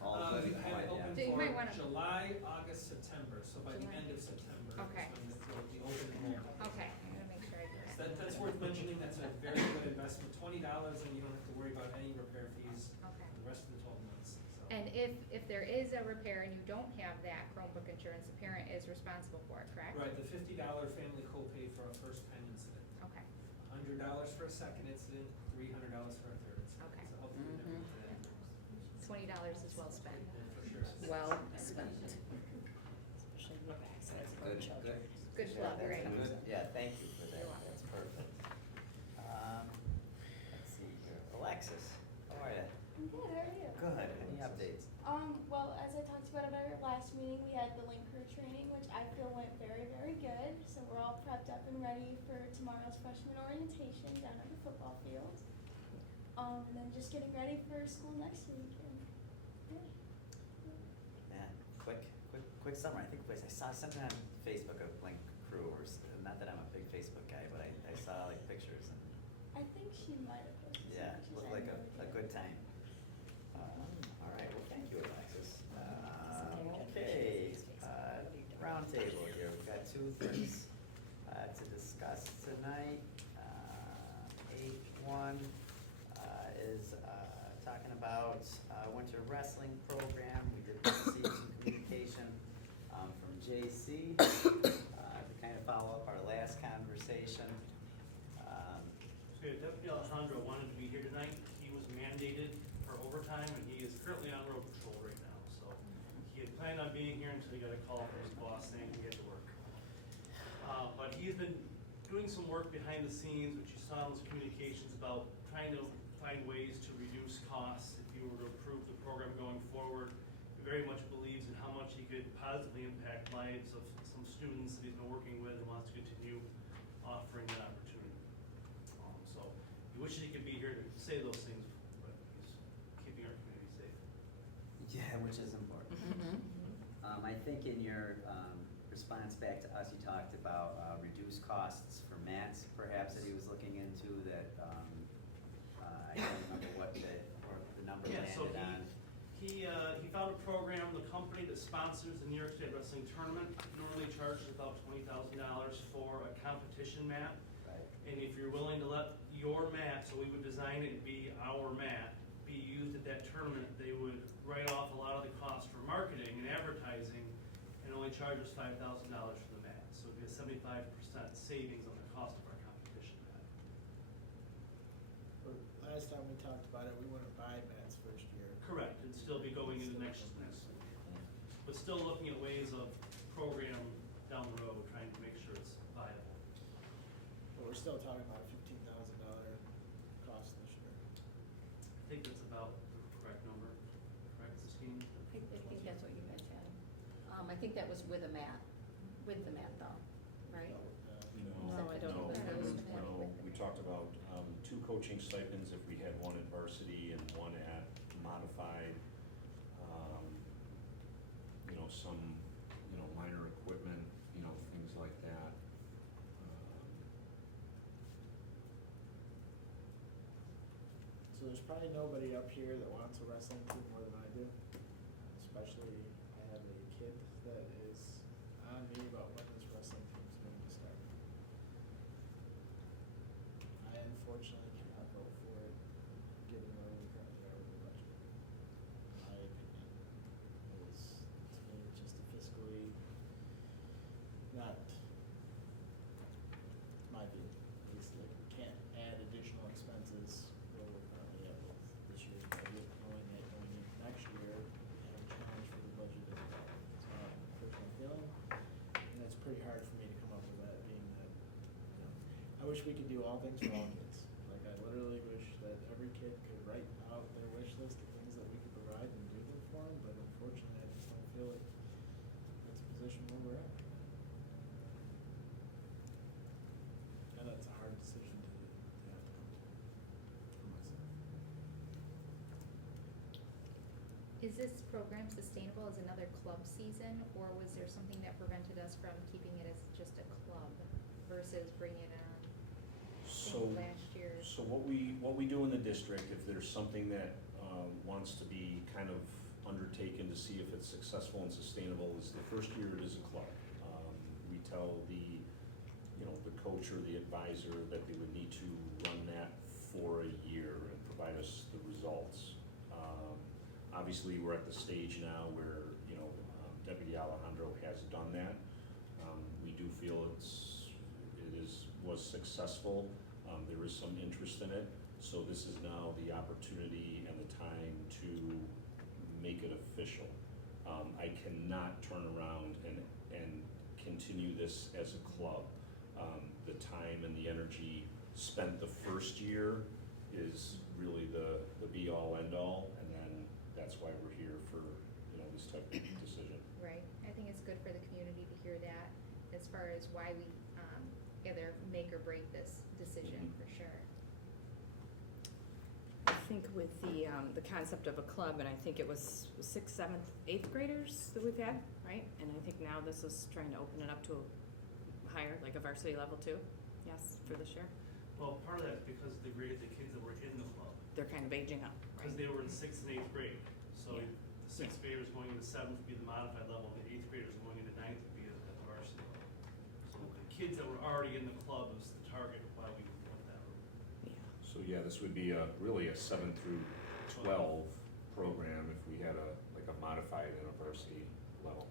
All We good, have it yeah. open So you might for wanna- July, August, September, so by the July. end of September, Okay. is when it'll be open enrollment. Okay, I'm gonna make sure I do So that. that's worth mentioning, that's a very good investment, $20, and you don't have to worry about any repair fees Okay. for the rest of the 12 months, so. And if there is a repair and you don't have that Chromebook insurance, the parent is responsible for it, correct? Right, the $50 family copay for a first pen incident, Okay, $100 for a second incident, $300 for a third incident. Okay. So hopefully we never Mhm. get to that. $20 is well spent. For sure. Well spent. Good. Good Yeah, plug, that's right? good. Yeah, thank you for that, You're welcome. that's perfect. Let's see here, Alexis, how are you? I'm good, how are you? Good, any updates? Well, as I talked about at our last meeting, we had the link crew training, which I feel went very, very good. So we're all prepped up and ready for tomorrow's freshman orientation down at the football field. And then just getting ready for school next week. And, yeah. Man, quick summer, I think I saw something on Facebook of Blink Crew, not that I'm a big Facebook guy, but I saw like pictures and, I think she might have posted some yeah, pictures. looked I like have no a idea. good time. All right, well, thank you, Alexis. Okay, roundtable here, we've got two things to discuss tonight. 8-1 is talking about winter wrestling program. We did receive some communication from JC to kind of follow up our last conversation. So Deputy Alejandro wanted to be here tonight. He was mandated for overtime, and he is currently on road patrol right now. So he had planned on being here until he got a call from his boss saying he had to work. But he's been doing some work behind the scenes, which you saw in those communications about trying to find ways to reduce costs. If you were to approve the program going forward, he very much believes in how much he could positively impact lives of some students that he's been working with and wants to continue offering that opportunity. So he wishes he could be here to say those things, but he's keeping our community safe. Yeah, which is important. I think in your response back to us, you talked about reduced costs for mats, perhaps, that he was looking into that, I don't remember what the number Yeah, so landed on. He found a program, the company that sponsors the New York State Wrestling Tournament normally charges about $20,000 for a competition mat. Right. And if you're willing to let your mat, so we would design it to be our mat, be used at that tournament, they would write off a lot of the costs for marketing and advertising and only charge us $5,000 for the mat. So it'd be a 75% savings on the cost of our competition mat. But last time we talked about it, we wouldn't buy mats first year. Correct, it'd still be going into next, but still looking at ways of program down the road, trying to make sure it's viable. But we're still talking about a $15,000 cost this year. I think that's about the correct number, correct, Christine? I think that's what you mentioned. I think that was with the mat though, right? No, No, I don't no, think that was no. We talked about, 2 coaching stipends if we had one at varsity and one at modified. Some, minor equipment, things like that. So there's probably nobody up here that wants a wrestling team more than I do. Especially, I have a kid that is on me about when this wrestling team's going to start. I unfortunately cannot vote for it, given where we currently are with the budget. My opinion is, to me, just a fiscally not my view. At least, like, we can't add additional expenses where we're currently at with this year's budget, knowing that going into next year, we have a challenge for the budget as well. It's my personal feeling, and it's pretty hard for me to come up with that, being that, I wish we could do all things for all kids. Like, I literally wish that every kid could write out their wish list of things that we could provide and do them for them, but unfortunately, I just don't feel like it's a position where we're at. And that's a hard decision to have to come to for myself. Is this program sustainable as another club season, or was there something that prevented us from keeping it as just a club versus bringing it on? So, last year. so what we do in the district, if there's something that wants to be kind of undertaken to see if it's successful and sustainable, is the first year it is a club. We tell the coach or the advisor that they would need to run that for a year and provide us the results. Obviously, we're at the stage now where, Deputy Alejandro has done that. We do feel was successful. There is some interest in it, so this is now the opportunity and the time to make it official. I cannot turn around and continue this as a club. The time and the energy spent the first year is really the be-all, end-all, and then that's why we're here for, this type of decision. Right, I think it's good for the community to hear that, as far as why we either make or break this decision, for sure. I think with the concept of a club, and I think it was 6th, 7th, 8th graders that we've had, right? And I think now this is trying to open it up to a higher, like a varsity level too, yes, for this year. Well, part of that is because of the grade of the kids that were in the club, They're kind of aging up, right? because they were in 6th and 8th grade. So Yeah. the 6th graders going into 7th would be the modified level, the 8th graders going into 9th would be at the varsity level. So the kids that were already in the club was the target of why we went that route. Yeah. So yeah, this would be really a 7 through 12 program if we had a modified and a varsity level.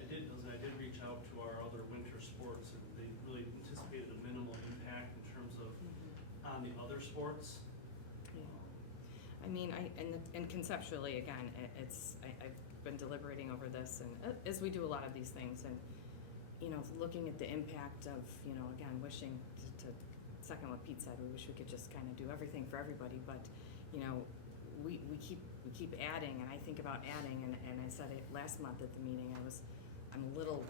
I did reach out to our other winter sports, and they really anticipated a minimal impact in terms of on the other sports. Yeah. I mean, and conceptually, again, I've been deliberating over this, and as we do a lot of these things, and, looking at the impact of, again, wishing to second what Pete said, we wish we could just kind of do everything for everybody, but, we keep adding, and I think about adding, and I said it last month at the meeting, I'm a little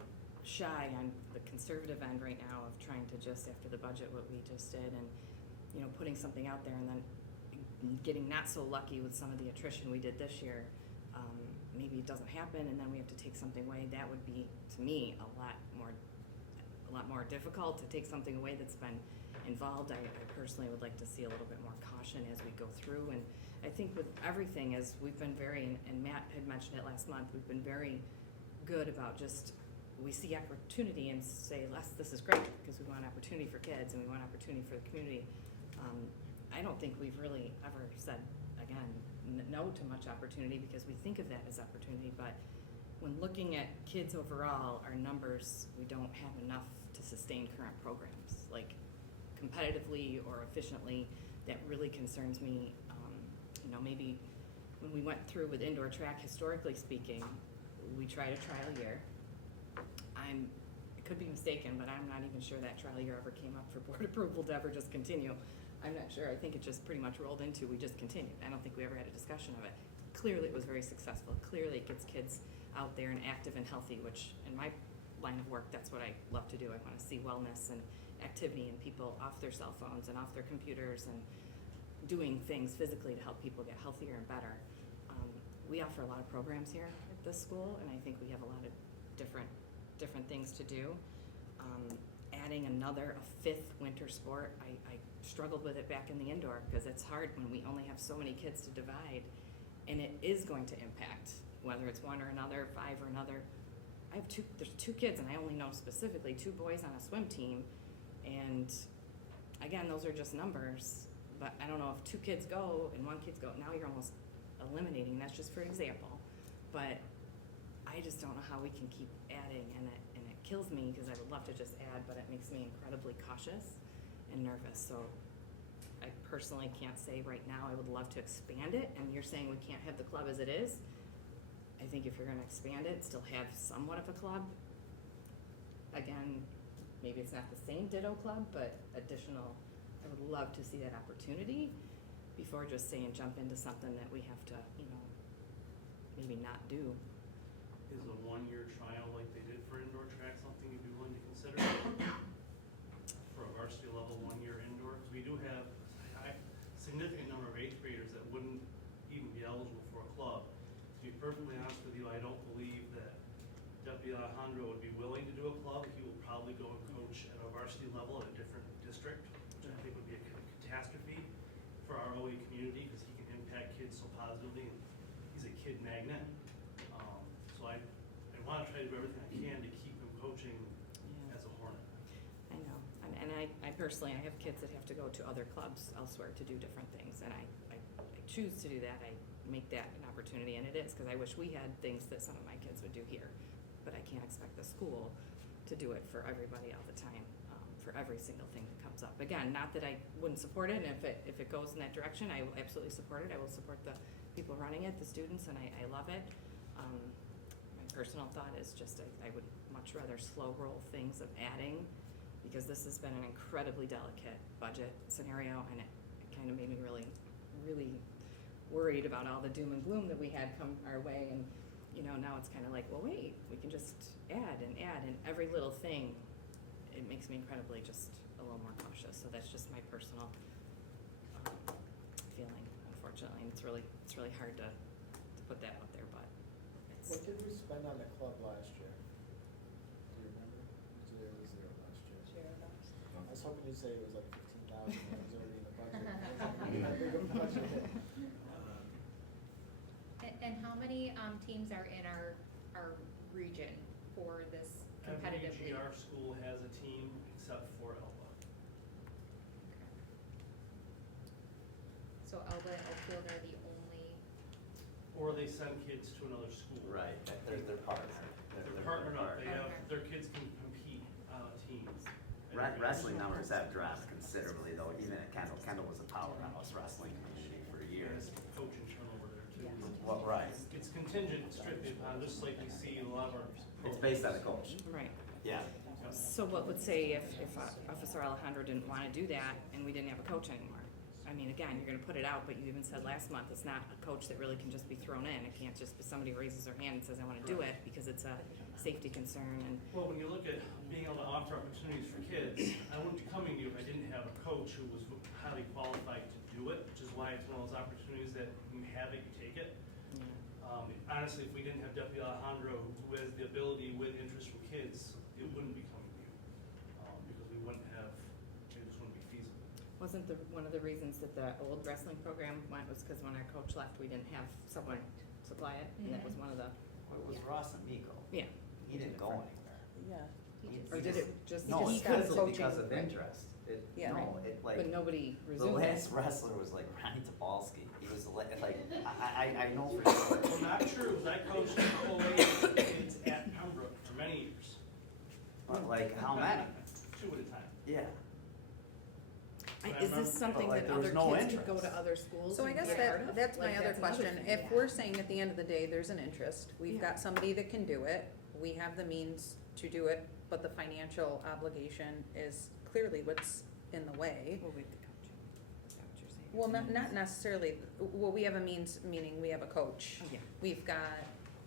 shy on the conservative end right now of trying to just, after the budget, what we just did, and, putting something out there, and then getting not so lucky with some of the attrition we did this year. Maybe it doesn't happen, and then we have to take something away. That would be, to me, a a lot more difficult to take something away that's been involved. I personally would like to see a little bit more caution as we go through. And I think with everything, as we've been very, and Matt had mentioned it last month, we've been very good about just, we see opportunity and say, this is great, because we want opportunity for kids and we want opportunity for the community. I don't think we've really ever said, again, no to much opportunity, because we think of that as opportunity, but when looking at kids overall, our numbers, we don't have enough to sustain current programs, like competitively or efficiently. That really concerns me. Maybe when we went through with indoor track, historically speaking, we tried a trial year. I could be mistaken, but I'm not even sure that trial year ever came up for board approval to ever just continue. I'm not sure. I think it just pretty much rolled into, we just continued. I don't think we ever had a discussion of it. Clearly it was very successful. Clearly it gets kids out there and active and healthy, which in my line of work, that's what I love to do. I want to see wellness and activity and people off their cell phones and off their computers and doing things physically to help people get healthier and better. We offer a lot of programs here at this school, and I think we have a lot of different things to do. Adding a fifth winter sport, I struggled with it back in the indoor, because it's hard when we only have so many kids to divide, and it is going to impact whether it's one or another, 5 or another. There's 2 kids, and I only know specifically 2 boys on a swim team, and again, those are just numbers, but I don't know if 2 kids go and 1 kid's go, now you're almost eliminating, that's just for example, but I just don't know how we can keep adding, and it kills me, because I would love to just add, but it makes me incredibly cautious and nervous. So I personally can't say right now. I would love to expand it, and you're saying we can't have the club as it is. I think if you're gonna expand it, still have somewhat of a club. Again, maybe it's not the same ditto club, but additional, I would love to see that opportunity before just saying jump into something that we have to, maybe not do. Is a 1-year trial like they did for indoor track something you'd be willing to consider? For a varsity level 1-year indoor? Because we do have a significant number of 8th graders that wouldn't even be eligible for a club. To be perfectly honest with you, I don't believe that Deputy Alejandro would be willing to do a club. He will probably go and coach at a varsity level at a different district, which I think would be a catastrophe for our OE community, because he can impact kids so positively, and he's a kid magnet. So I want to try to do everything I can to keep him coaching as a Hornet. I know, and I personally, I have kids that have to go to other clubs elsewhere to do different things, and I choose to do that. I make that an opportunity, and it is, because I wish we had things that some of my kids would do here, but I can't expect the school to do it for everybody all the time, for every single thing that comes up. Again, not that I wouldn't support it, and if it goes in that direction, I will absolutely support it. I will support the people running it, the students, and I love it. Personal thought is just I would much rather slow roll things of adding, because this has been an incredibly delicate budget scenario, and it kind of made me really, really worried about all the doom and gloom that we had come our way, and now it's kind of like, well, wait, we can just add, and every little thing, it makes me incredibly just a little more cautious. So that's just my personal feeling, unfortunately, and it's really hard to put that out there, but What did we spend on the club last year? Do you remember? It was 0 last year. I was hoping you'd say it was like 15,000, it was already in the budget. How big a budget? And how many teams are in our region for this competitive league? Our school has a team except for Elba. So Elba and Oakfield are the only. Or they send kids to another school. Right, they're partners. They're partnered up, they have, Okay. their kids can compete teams. Wrestling numbers have dropped considerably, though, even at Kendall. Kendall was a powerhouse wrestling community for years. There's coaching turnover there too. Well, right. It's contingent strictly upon, just like we see a lot of our. It's based on the coach. right. Yeah. So what would say if Officer Alejandro didn't want to do that and we didn't have a coach anymore? I mean, again, you're gonna put it out, but you even said last month, it's not a coach that really can just be thrown in. It can't just be somebody raises their hand and says, I wanna do it, because it's a safety concern. And Well, when you look at being able to offer opportunities for kids, I wouldn't be coming to you if I didn't have a coach who was highly qualified to do it, which is why it's one of those opportunities that you have it, you take it. Honestly, if we didn't have Deputy Alejandro, who has the ability with interest from kids, it wouldn't be coming to you. Wasn't one of the reasons that the old wrestling program went was because when our coach left, we didn't have someone supply it, and that was one of the, It was Ross and Miko. yeah. He didn't go anywhere. Yeah. Or did it just? No, he it's stopped because coaching, because of right. interest. It, Yeah. no, it like. But nobody The resumed it. last wrestler was like Ronnie Tobalski. He was like, I know for sure. Well, not true, 'cause I coached OA kids at Pembroke for many years, But like, how many? 2 at a time. Yeah. Is this something like, that there was other no kids could go to interest. other schools So I and guess be a part of? that's my Like, other another question. thing, If yeah. we're saying at the end of the day, there's an interest, we've Yeah. got somebody that can do it, we have the means to do it, but the financial obligation is clearly what's in the way. Well, we have the coach. Is that what you're saying? Well, not necessarily, well, we have a means, meaning we have a coach. Oh, yeah.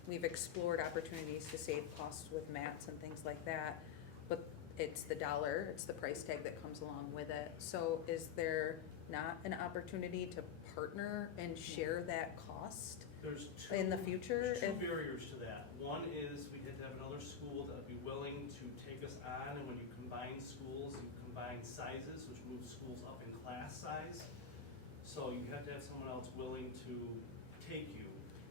We've explored opportunities to save costs with mats and things like that, but it's the dollar, it's the price tag that comes along with it. So is there not an opportunity to partner and share that cost There's two. in the future? There's two if- barriers to that. One is we had to have another school that would be willing to take us on, and when you combine schools, you combine sizes, which moves schools up in class size. So you have to have someone else willing to take you.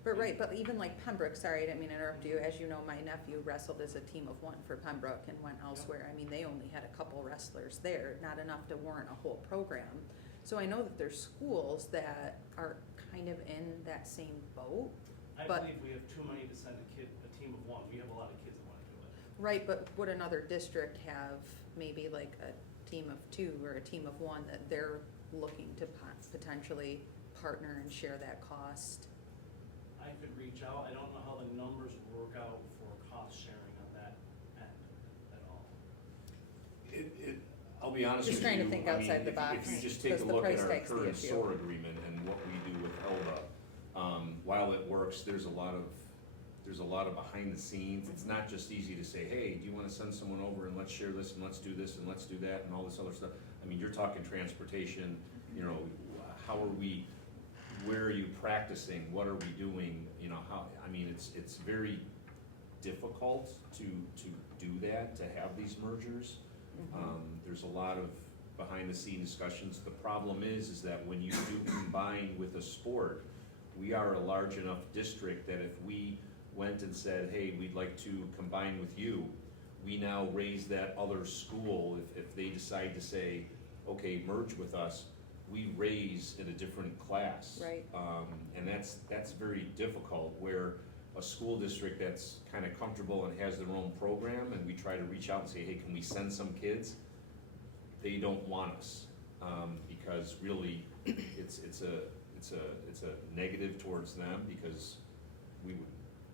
But right, but even like Pembroke, sorry, I didn't mean to interrupt you, as you know, my nephew wrestled as a team of one for Pembroke and went elsewhere. I mean, they only had a couple wrestlers there, not enough to warrant a whole program. So I know that there's schools that are kind of in that same boat. I But- believe we have too many to send a team of one. We have a lot of kids that wanna do it. Right, but would another district have maybe like a team of two or a team of one that they're looking to potentially partner and share that cost? I could reach out. I don't know how the numbers work out for cost sharing on that end at all. I'll be honest with Just you. trying to think I mean, outside the if- box, If you just take a 'cause the look price at our tag's the current issue. SOAR agreement and what we do with ELDA, while it works, there's a lot of behind the scenes. It's not just easy to say, hey, do you wanna send someone over and let's share this and let's do this and let's do that and all this other stuff. I mean, you're talking transportation, you know, how are we, where are you practicing, what are we doing, you know, how, I mean, it's very difficult to do that, to have these mergers. There's a lot of behind the scene discussions. The problem is that when you do combine with a sport, we are a large enough district that if we went and said, hey, we'd like to combine with you, we now raise that other school, if they decide to say, okay, merge with us, we raise in a different class. Right. And that's very difficult, where a school district that's kind of comfortable and has their own program, and we try to reach out and say, hey, can we send some kids? They don't want us, because really, it's a negative towards them, because we would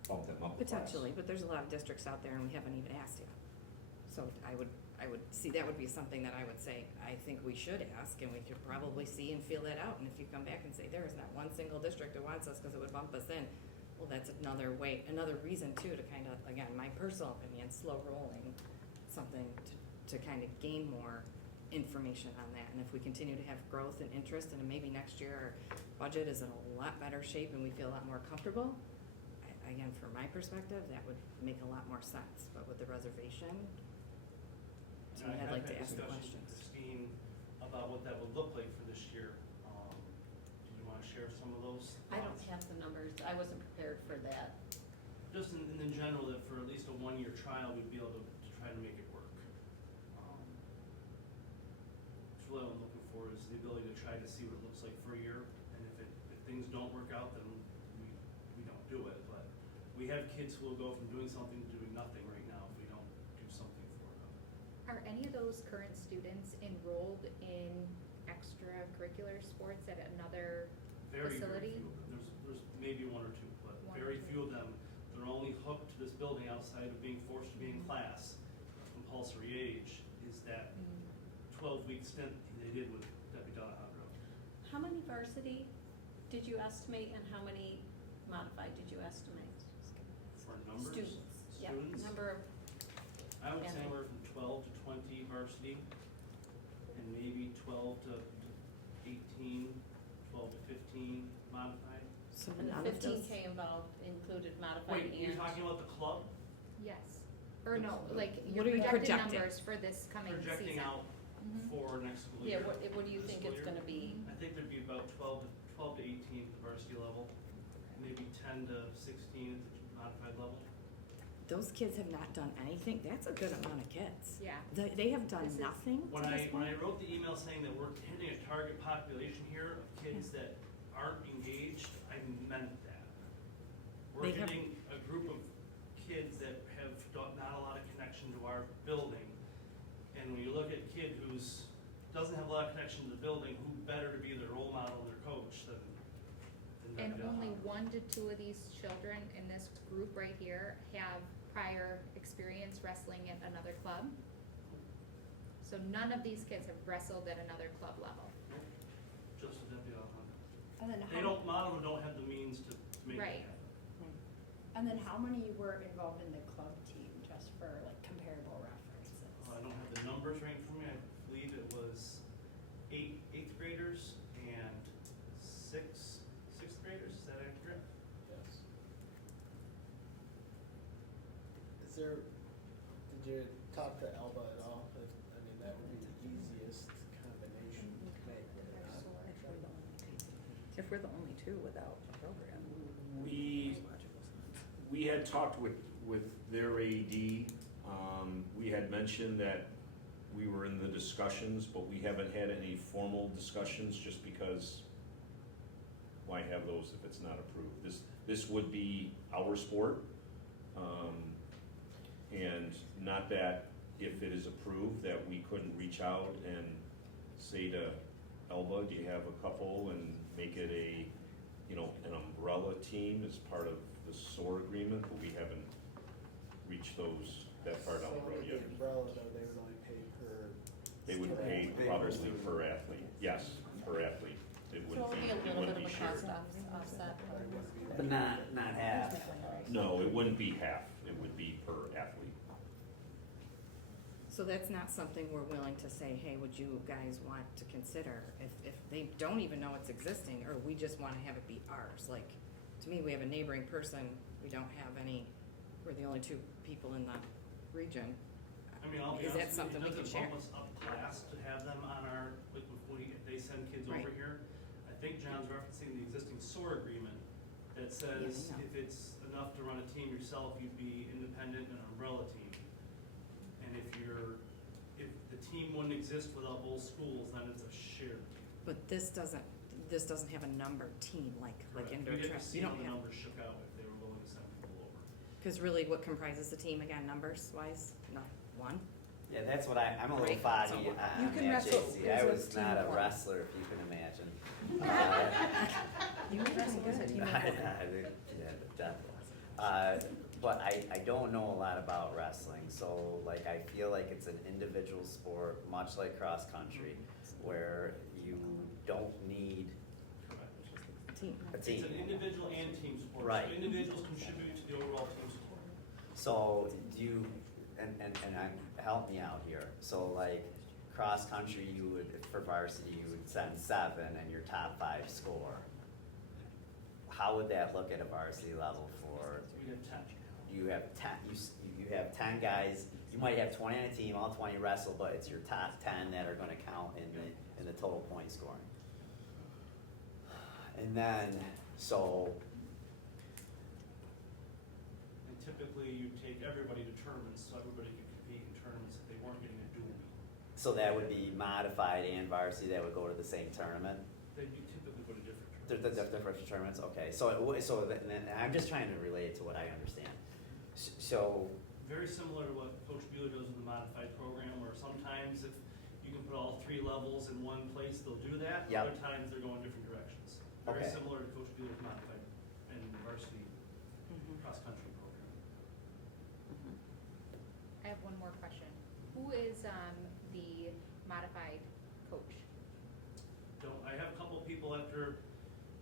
bump them up a class. Potentially, but there's a lot of districts out there and we haven't even asked yet. So I would see, that would be something that I would say, I think we should ask, and we could probably see and feel that out. And if you come back and say, there is not one single district that wants us because it would bump us in, well, that's another way, another reason too, to kind of, again, my personal opinion, slow rolling something to kind of gain more information on that. And if we continue to have growth and interest, and maybe next year our budget is in a lot better shape and we feel a lot more comfortable, again, from my perspective, that would make a lot more sense. But with the reservation, to me, I'd like to ask the I have had questions. discussions with Christine about what that would look like for this year. Do you wanna share some of those I don't thoughts? have the numbers, I wasn't prepared for that. Just in general, that for at least a one-year trial, we'd be able to try to make it work. It's really what I'm looking for, is the ability to try to see what it looks like for a year, and if things don't work out, then we don't do it, but we have kids who will go from doing something to doing nothing right now if we don't do something for them. Are any of those current students enrolled in extracurricular sports at another Very, facility? very few of them. There's maybe one or two, but One or very two. few of them. They're only hooked to this building outside of being forced to be in class. Compulsory age is that 12-week stint they did with Deputy Alejandro. How many varsity did you estimate, and how many modified did you estimate? For numbers, Students, yeah, students, number of, I would say yeah. anywhere from 12 to 20 varsity, and maybe 12 to 18, 12 to 15 modified. So and the none of those- 15K involved included modified and. Wait, you're talking about the club? Yes. Or no, like your What are you projected projecting? numbers for this coming season. Projecting out for next school Yeah, year. what do you This think school it's year. gonna be? I think there'd be about 12 to 18 at the varsity level, maybe 10 to 16 at the modified level. Those kids have not done anything, that's a good amount of kids. Yeah. They have done This is- nothing to When this I point? wrote the email saying that we're hitting a target population here of kids that aren't engaged, I meant that. We're They have- hitting a group of kids that have not a lot of connection to our building. And when you look at a kid who's, doesn't have a lot of connection to the building, who better to be their role model and their coach than And Dr. only Alejandro. 1 to 2 of these children in this group right here have prior experience wrestling at another club. So none of these kids have wrestled at another club level. Just with Dr. Alejandro. And then They don't, a lot of them don't have the means to make it Right. happen. And then how many were involved in the club team, just for like comparable references? I don't have the numbers right in front of me. I believe it was eighth graders and sixth graders. Is that accurate? Yes. Is there, did you talk to Alba at all? I mean, that would be the easiest combination to make, would it not? If we're the only two without a program. We had talked with their AD. We had mentioned that we were in the discussions, but we haven't had any formal discussions just because why have those if it's not approved? This would be our sport. And not that if it is approved, that we couldn't reach out and say to Elba, do you have a couple, and make it a, an umbrella team as part of the SOAR agreement, but we haven't reached that far down the road So yet. with the umbrella, though, they would only pay per. They would pay They probably personally- per athlete, yes, per athlete. It So wouldn't it'll be, be a it little wouldn't bit be of a cost shared. offset. But not half. No, it wouldn't be half, it would be per athlete. So that's not something we're willing to say, hey, would you guys want to consider? If they don't even know it's existing, or we just wanna have it be ours, like, to me, we have a neighboring person, we don't have any, we're the only 2 people in the region. I mean, I'll be Is that honest with you, something we it can doesn't share? bump us up class to have them on our, like, if they send kids Right. over here. I think John's referencing the existing SOAR agreement that says know. if it's enough to run a team yourself, you'd be independent and an umbrella team. And if the team wouldn't exist without both schools, then it's a shared team. But this doesn't have a numbered team like Correct. indoor We'd have track. to see You how don't the have, numbers shook out if they were willing to send people over. cause really what comprises the team again, numbers wise? Not 1? Yeah, that's what I'm a little Right. foggy So- on You can that, wrestle JC. as I a was team not of a one. wrestler, if you can imagine. You wrestle as a team of one. Yeah, definitely. But I don't know a lot about wrestling, so like I feel like it's an individual sport, much like cross country, where you don't need Team. a team. It's an individual and team sport. Right. So individuals contribute to the overall team sport. So do you, help me out here, so like cross country, you would, for varsity, you would send 7 and your top 5 score. How would that look at a varsity level for, We have 10. you have 10, you have 10 guys, you might have 20 on a team, all 20 wrestle, but it's your top 10 that are gonna count in the total point scoring. And then, so, And typically, you take everybody to tournaments, so everybody could compete in tournaments if they weren't getting a dual meet. so that would be modified and varsity that would go to the same tournament? They'd be typically go to different The tournaments. different tournaments, okay, then I'm just trying to relate it to what I understand. So, Very similar to what Coach Bueller does with the modified program, where sometimes if you can put all 3 levels in one place, they'll do that. Yep. Other times, they're going different directions. Very Okay. similar to Coach Bueller's modified and varsity cross-country program. I have one more question. Who is the modified coach? I have a couple of people after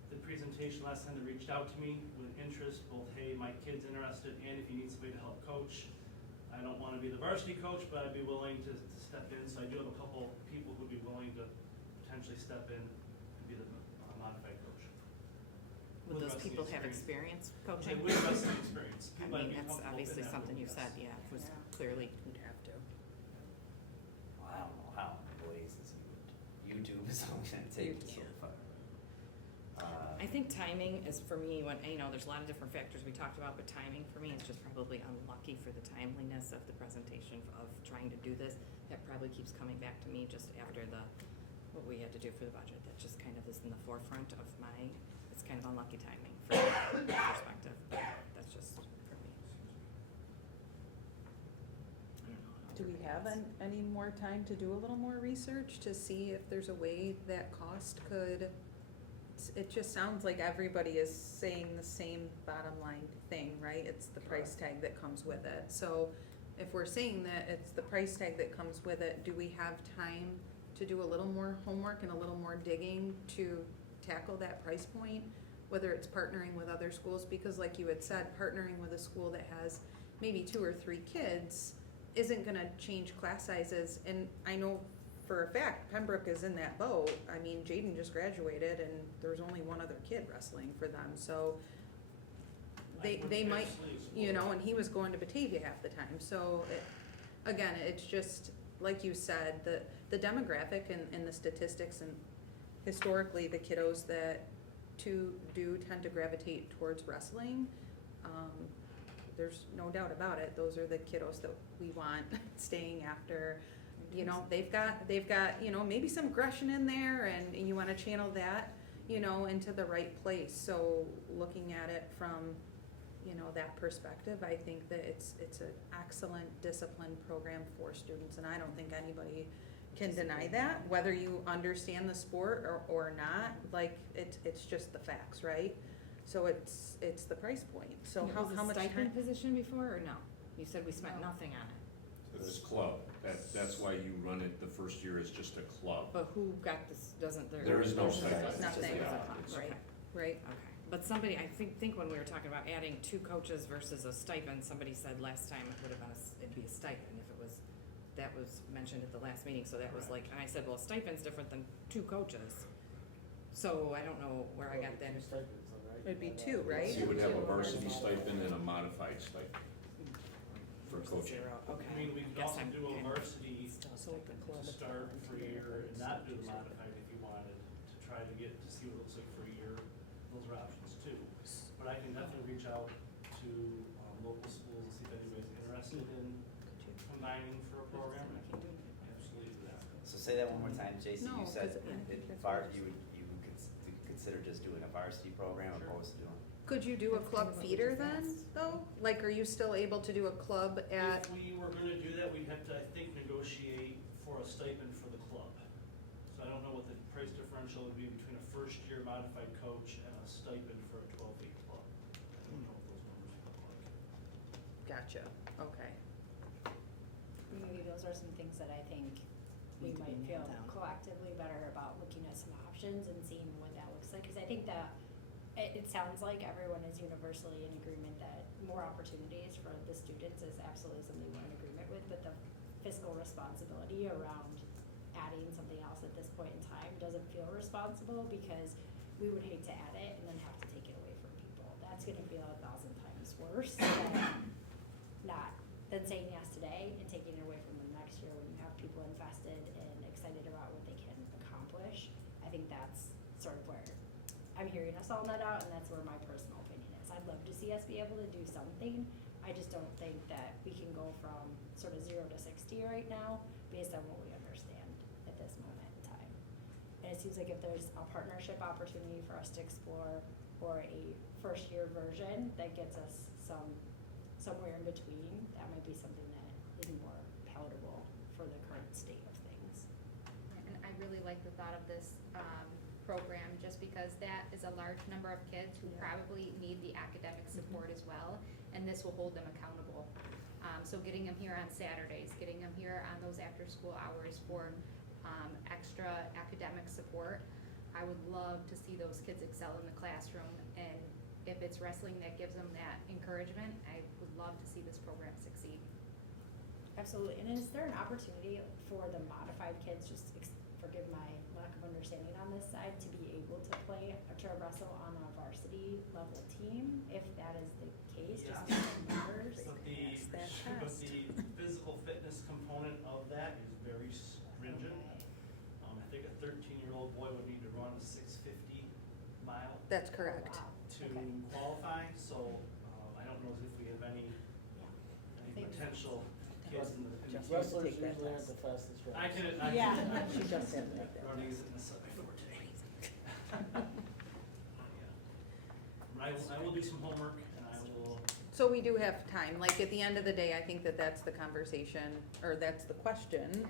the presentation last time that reached out to me with interest, both, hey, my kid's interested, and if you need somebody to help coach. I don't want to be the varsity coach, but I'd be willing to step in, so I do have a couple people who'd be willing to potentially step in and be the modified coach. Would With those wrestling people have experience They coaching? would wrestling experience. I People I'd mean, be that's comfortable obviously in that something with, you yes. said, yeah, was Yeah. clearly, You'd have to. I don't know how, boy, is all gonna take it so far. I think timing is for me, when, you know, there's a lot of different factors we talked about, but timing for me is just probably unlucky for the timeliness of the presentation of trying to do this. That probably keeps coming back to me just after what we had to do for the budget. That just kind of is in the forefront of it's kind of unlucky timing from my perspective, but that's just for me. I don't know. how Do we everybody have else- any more time to do a little more research to see if there's a way that cost could, it just sounds like everybody is saying the same bottom line thing, right? It's the price tag that comes with it. So if we're saying that it's the price tag that comes with it, do we have time to do a little more homework and a little more digging to tackle that price point? Whether it's partnering with other schools, because like you had said, partnering with a school that has maybe 2 or 3 kids isn't gonna change class sizes. And I know for a fact, Pembroke is in that boat. I mean, Jaden just graduated and there's only one other kid wrestling for them, so they might, you know, and he was going to Batavia half the time, so again, it's just, like you said, the demographic and the statistics, and historically, the kiddos that do tend to gravitate towards wrestling, there's no doubt about it, those are the kiddos that we want staying after. You know, they've got, you know, maybe some aggression in there, and you wanna channel that, you know, into the right place. So looking at it from, you know, that perspective, I think that it's an excellent discipline program for students, and I don't think anybody can deny that, whether you understand the sport or not, like, it's just the facts, right? So it's the price point, so And it how was a much time? stipend position before, or no? You said we spent nothing on it, It's club, that's why you run it the first year as just a club. but who got this, doesn't there? There is no there's stipend. Nothing. Yeah, Right, right. Okay, but somebody, I think when we were talking about adding 2 coaches versus a stipend, somebody said last time it would have been it'd be a stipend if it was, that was mentioned at the last meeting, so that was like, and I said, well, a stipend's different than 2 coaches. So I don't know where I got that. It'd be 2, right? So you would have a varsity stipend and a modified stipend for Versus coaching. 0, okay. I mean, we could Guess also I'm do a kind of- varsity So the club to is start for a year and not do the $2. modified if you wanted, to try to get, to see what it looks like for a year. Those are options too. But I can definitely reach out to local schools and see if anybody's interested in combining for a program. I can absolutely do that. So say that one more time, Jason, No, you said 'cause I think that's what you would consider just doing a varsity program Sure. opposed to doing? Could you do a That's club kind of what we feeder just then, asked. though? Like, are you still able to do a club at, If we were gonna do that, we'd have to, I think, negotiate for a stipend for the club. So I don't know what the price differential would be between a first-year modified coach and a stipend for a 12-week club. I don't know what those numbers look like. gotcha, okay. Maybe those are some things that I think we Need to be might feel nailed down. collectively better about looking at some options and seeing what that looks like. Cause I think that it sounds like everyone is universally in agreement that more opportunities for the students is absolutely something we're in agreement with, but the fiscal responsibility around adding something else at this point in time doesn't feel responsible, because we would hate to add it and then have to take it away from people. That's gonna feel 1,000 times worse than saying yes today and taking it away from them next year when you have people invested and excited about what they can accomplish. I think that's sort of where I'm hearing us all nut out, and that's where my personal opinion is. I'd love to see us be able to do something. I just don't think that we can go from sort of 0 to 60 right now based on what we understand at this moment in time. And it seems like if there's a partnership opportunity for us to explore, or a first year version that gets us somewhere in between, that might be something that is more palatable for the current state of things. And I really like the thought of this program, just because that is a large number of kids who Yeah. probably need the academic support as well, and this will hold them accountable. So getting them here on Saturdays, getting them here on those after-school hours for extra academic support. I would love to see those kids excel in the classroom, and if it's wrestling that gives them that encouragement, I would love to see this program succeed. Absolutely, and is there an opportunity for the modified kids, just forgive my lack of understanding on this side, to be able to play, to wrestle on a varsity level team, if that is the case, just Yeah. as members? But Pass that test. the physical fitness component of that is very stringent. Okay. I think a 13-year-old 11-year-old boy would need to run a 650 mile That's correct. Wow. to Okay. qualify, so, I don't know if we have any Thanks. potential kids in the Just team. Wrestlers take that usually aren't test. the fastest runners. I can, Yeah. She just had to take that running test. isn't necessarily forte. I will do some homework and I will, So we do have time, like, at the end of the day, I think that that's the conversation, or that's the question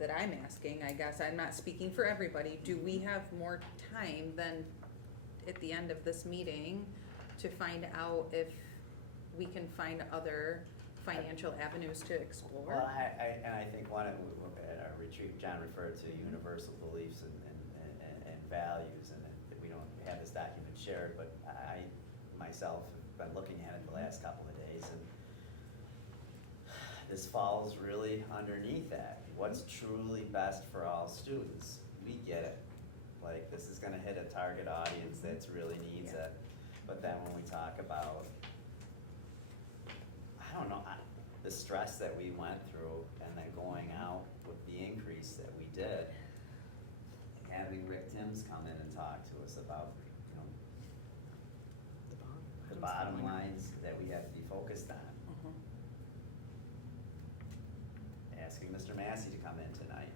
that I'm asking, I guess, I'm not speaking for everybody, do we have more time than at the end of this meeting to find out if we can find other financial avenues to explore? Well, I think one of, at our retreat, John referred to universal beliefs and values, and that we don't have this document shared, but I myself have been looking at it the last couple of days, and this falls really underneath that. What's truly best for all students? We get it. Like, this is gonna hit a target audience that's really needs it. But then when we talk about, I don't know, the stress that we went through and then going out with the increase that we did, having Rick Timms come in and talk to us about, you know, the bottom lines that we have to be focused on. Mhm. Asking Mr. Massey to come in tonight,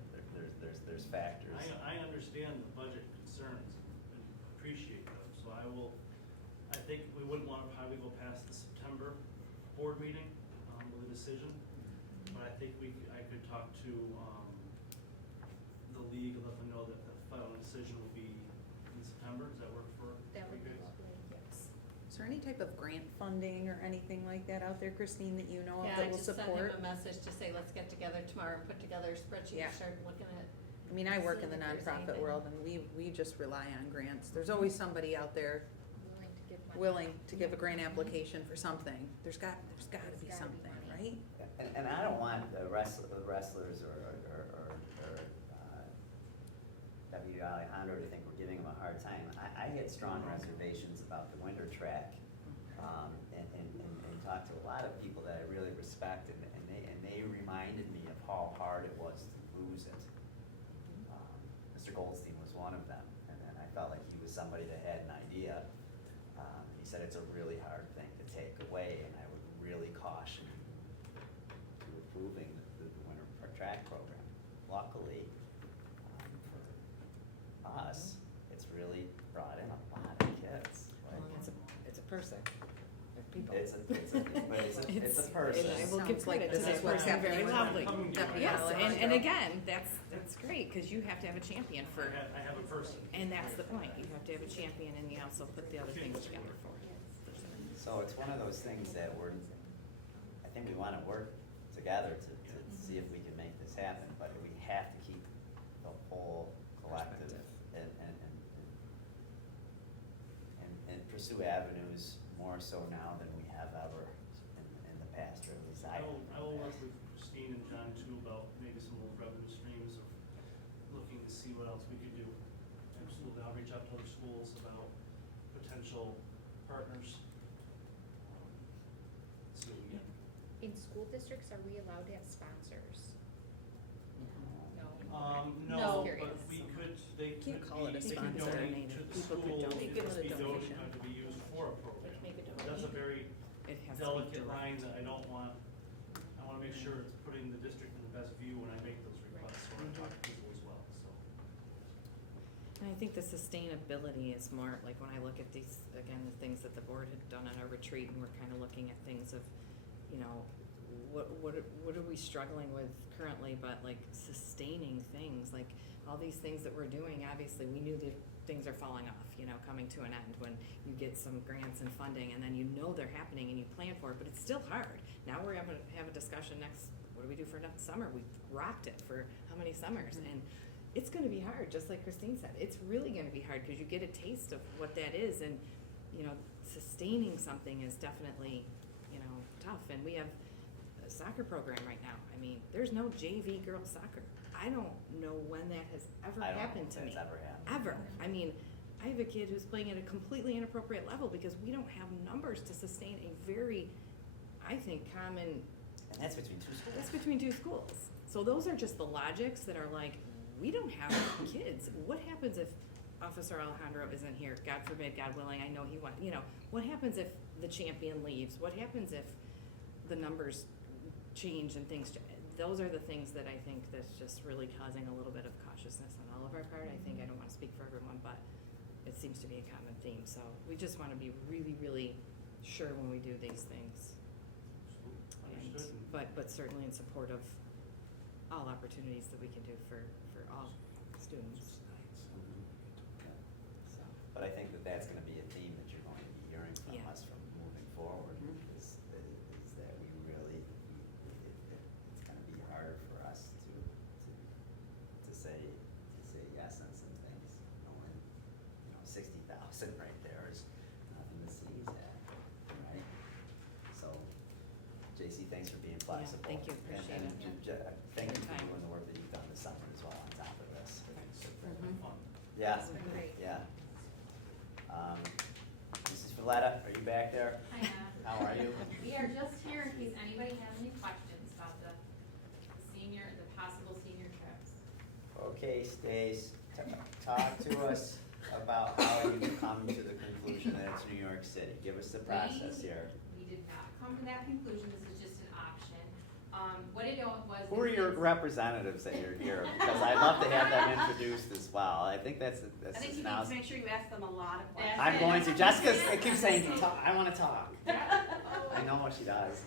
there's factors. I understand the budget concerns and appreciate them, so I think we wouldn't wanna probably go past the September board meeting, with a decision. But I think I could talk to, the league and let them know that the final decision will be in September. Does that work for That would you be guys? lovely, yes. Is there any type of grant funding or anything like that out there, Christine, that you know of Yeah, I that will just sent him support? a message to say, let's get together tomorrow and put together a spreadsheet, Yeah. and start looking at. I mean, I work in the seeing if there's nonprofit anything. world, and we just rely on grants. There's always somebody out there Willing to give money. willing to give a grant application for something. There's gotta There's be gotta be something, money. right? And I don't want the wrestlers or W. Alejandro to think we're giving them a hard time. I had strong reservations about the winter track, and talked to a lot of people that I really respect, and they reminded me of how hard it was to lose it. Mr. Goldstein was one of them, and I felt like he was somebody that had an idea. He said it's a really hard thing to take away, and I would really caution to approving the winter track program. Luckily, for us, it's really brought in a lot of kids. Like, It's a person, of people. It's a person. And I will give Sounds like credit this to is that what's person happening very with loudly. Coming together. Deputy Yes, and Alejandro. again, that's great, cause you have to have a champion for, I have a person. and that's the point, you have to have a champion and you also put the other things together for it. So it's one of those things that I think we wanna work together to see if we can make this happen, but we have to keep the whole collective and pursue avenues more so now than we have ever in the past, or at least I I will work with Christine and John too about maybe some old revenue streams or looking to see what else we could do. Absolutely, I'll reach out to other schools about potential partners. See what we get. In school districts, are we allowed to have sponsors? No. No. No, but Curious. we could, they Can't could call it a be, they could sponsor. donate to the People could schools, donate. it Give must it a be donation. to be used for a program. Make a But that's a very It has to be delicate direct. line that I don't want, I wanna make sure it's putting the district in the best view when I make those requests, so I talk to people as well, so. And I think the sustainability is more, like when I look at these, again, the things that the board had done on our retreat, and we're kind of looking at things of, you know, what are we struggling with currently, but like sustaining things, like all these things that we're doing, obviously, we knew that things are falling off, you know, coming to an end when you get some grants and funding, and then you know they're happening and you plan for it, but it's still hard. Now we're having to have a discussion next, what do we do for next summer? We've rocked it for how many summers? And it's gonna be hard, just like Christine said. It's really gonna be hard, cause you get a taste of what that is, and, you know, sustaining something is definitely, you know, tough. And we have a soccer program right now. I mean, there's no JV girls soccer. I don't know when that has ever I don't know happened if to me. that's ever happened. Ever. I mean, I have a kid who's playing at a completely inappropriate level because we don't have numbers to sustain a very, I think, common, And that's between two schools. that's between two schools. So those are just the logics that are like, we don't have kids. What happens if Officer Alejandro isn't here? God forbid, God willing, I know he went, what happens if the champion leaves? What happens if the numbers change and things, those are the things that I think that's just really causing a little bit of cautiousness on all of our part. I think, I don't wanna speak for everyone, but it seems to be a common theme, so we just wanna be really, really sure when we do these things. And, Understood. but certainly in support of all opportunities that we can do for all students, so. But I think that that's gonna be a theme that you're going to be hearing from Yeah. us from moving forward, Mhm. is that we really, it's gonna be hard for us to say yes on some things, when, 60,000 right there is nothing to sneeze at, right? So, JC, thanks for being flexible. thank you. And- Appreciate and it. Thank you for Anytime. doing the work that you've done this summer as well on top of this. Mhm. Fun. Yeah, It's been great. yeah. Mrs. Valletta, are you back there? Hi, How are you? We are just here in case anybody has any questions about the possible senior trips. Okay, Stace, talk to us about how you've come to the conclusion that it's New York City. Give us the process here. We did not come to that conclusion, this is just an option. What it was. Who are your representatives that you're here? Because I'd love to have them introduced as well. I think that's I think you now. need to make sure you ask them a lot of questions. I'm going to. Jessica keeps saying, I want to talk. I know what she does.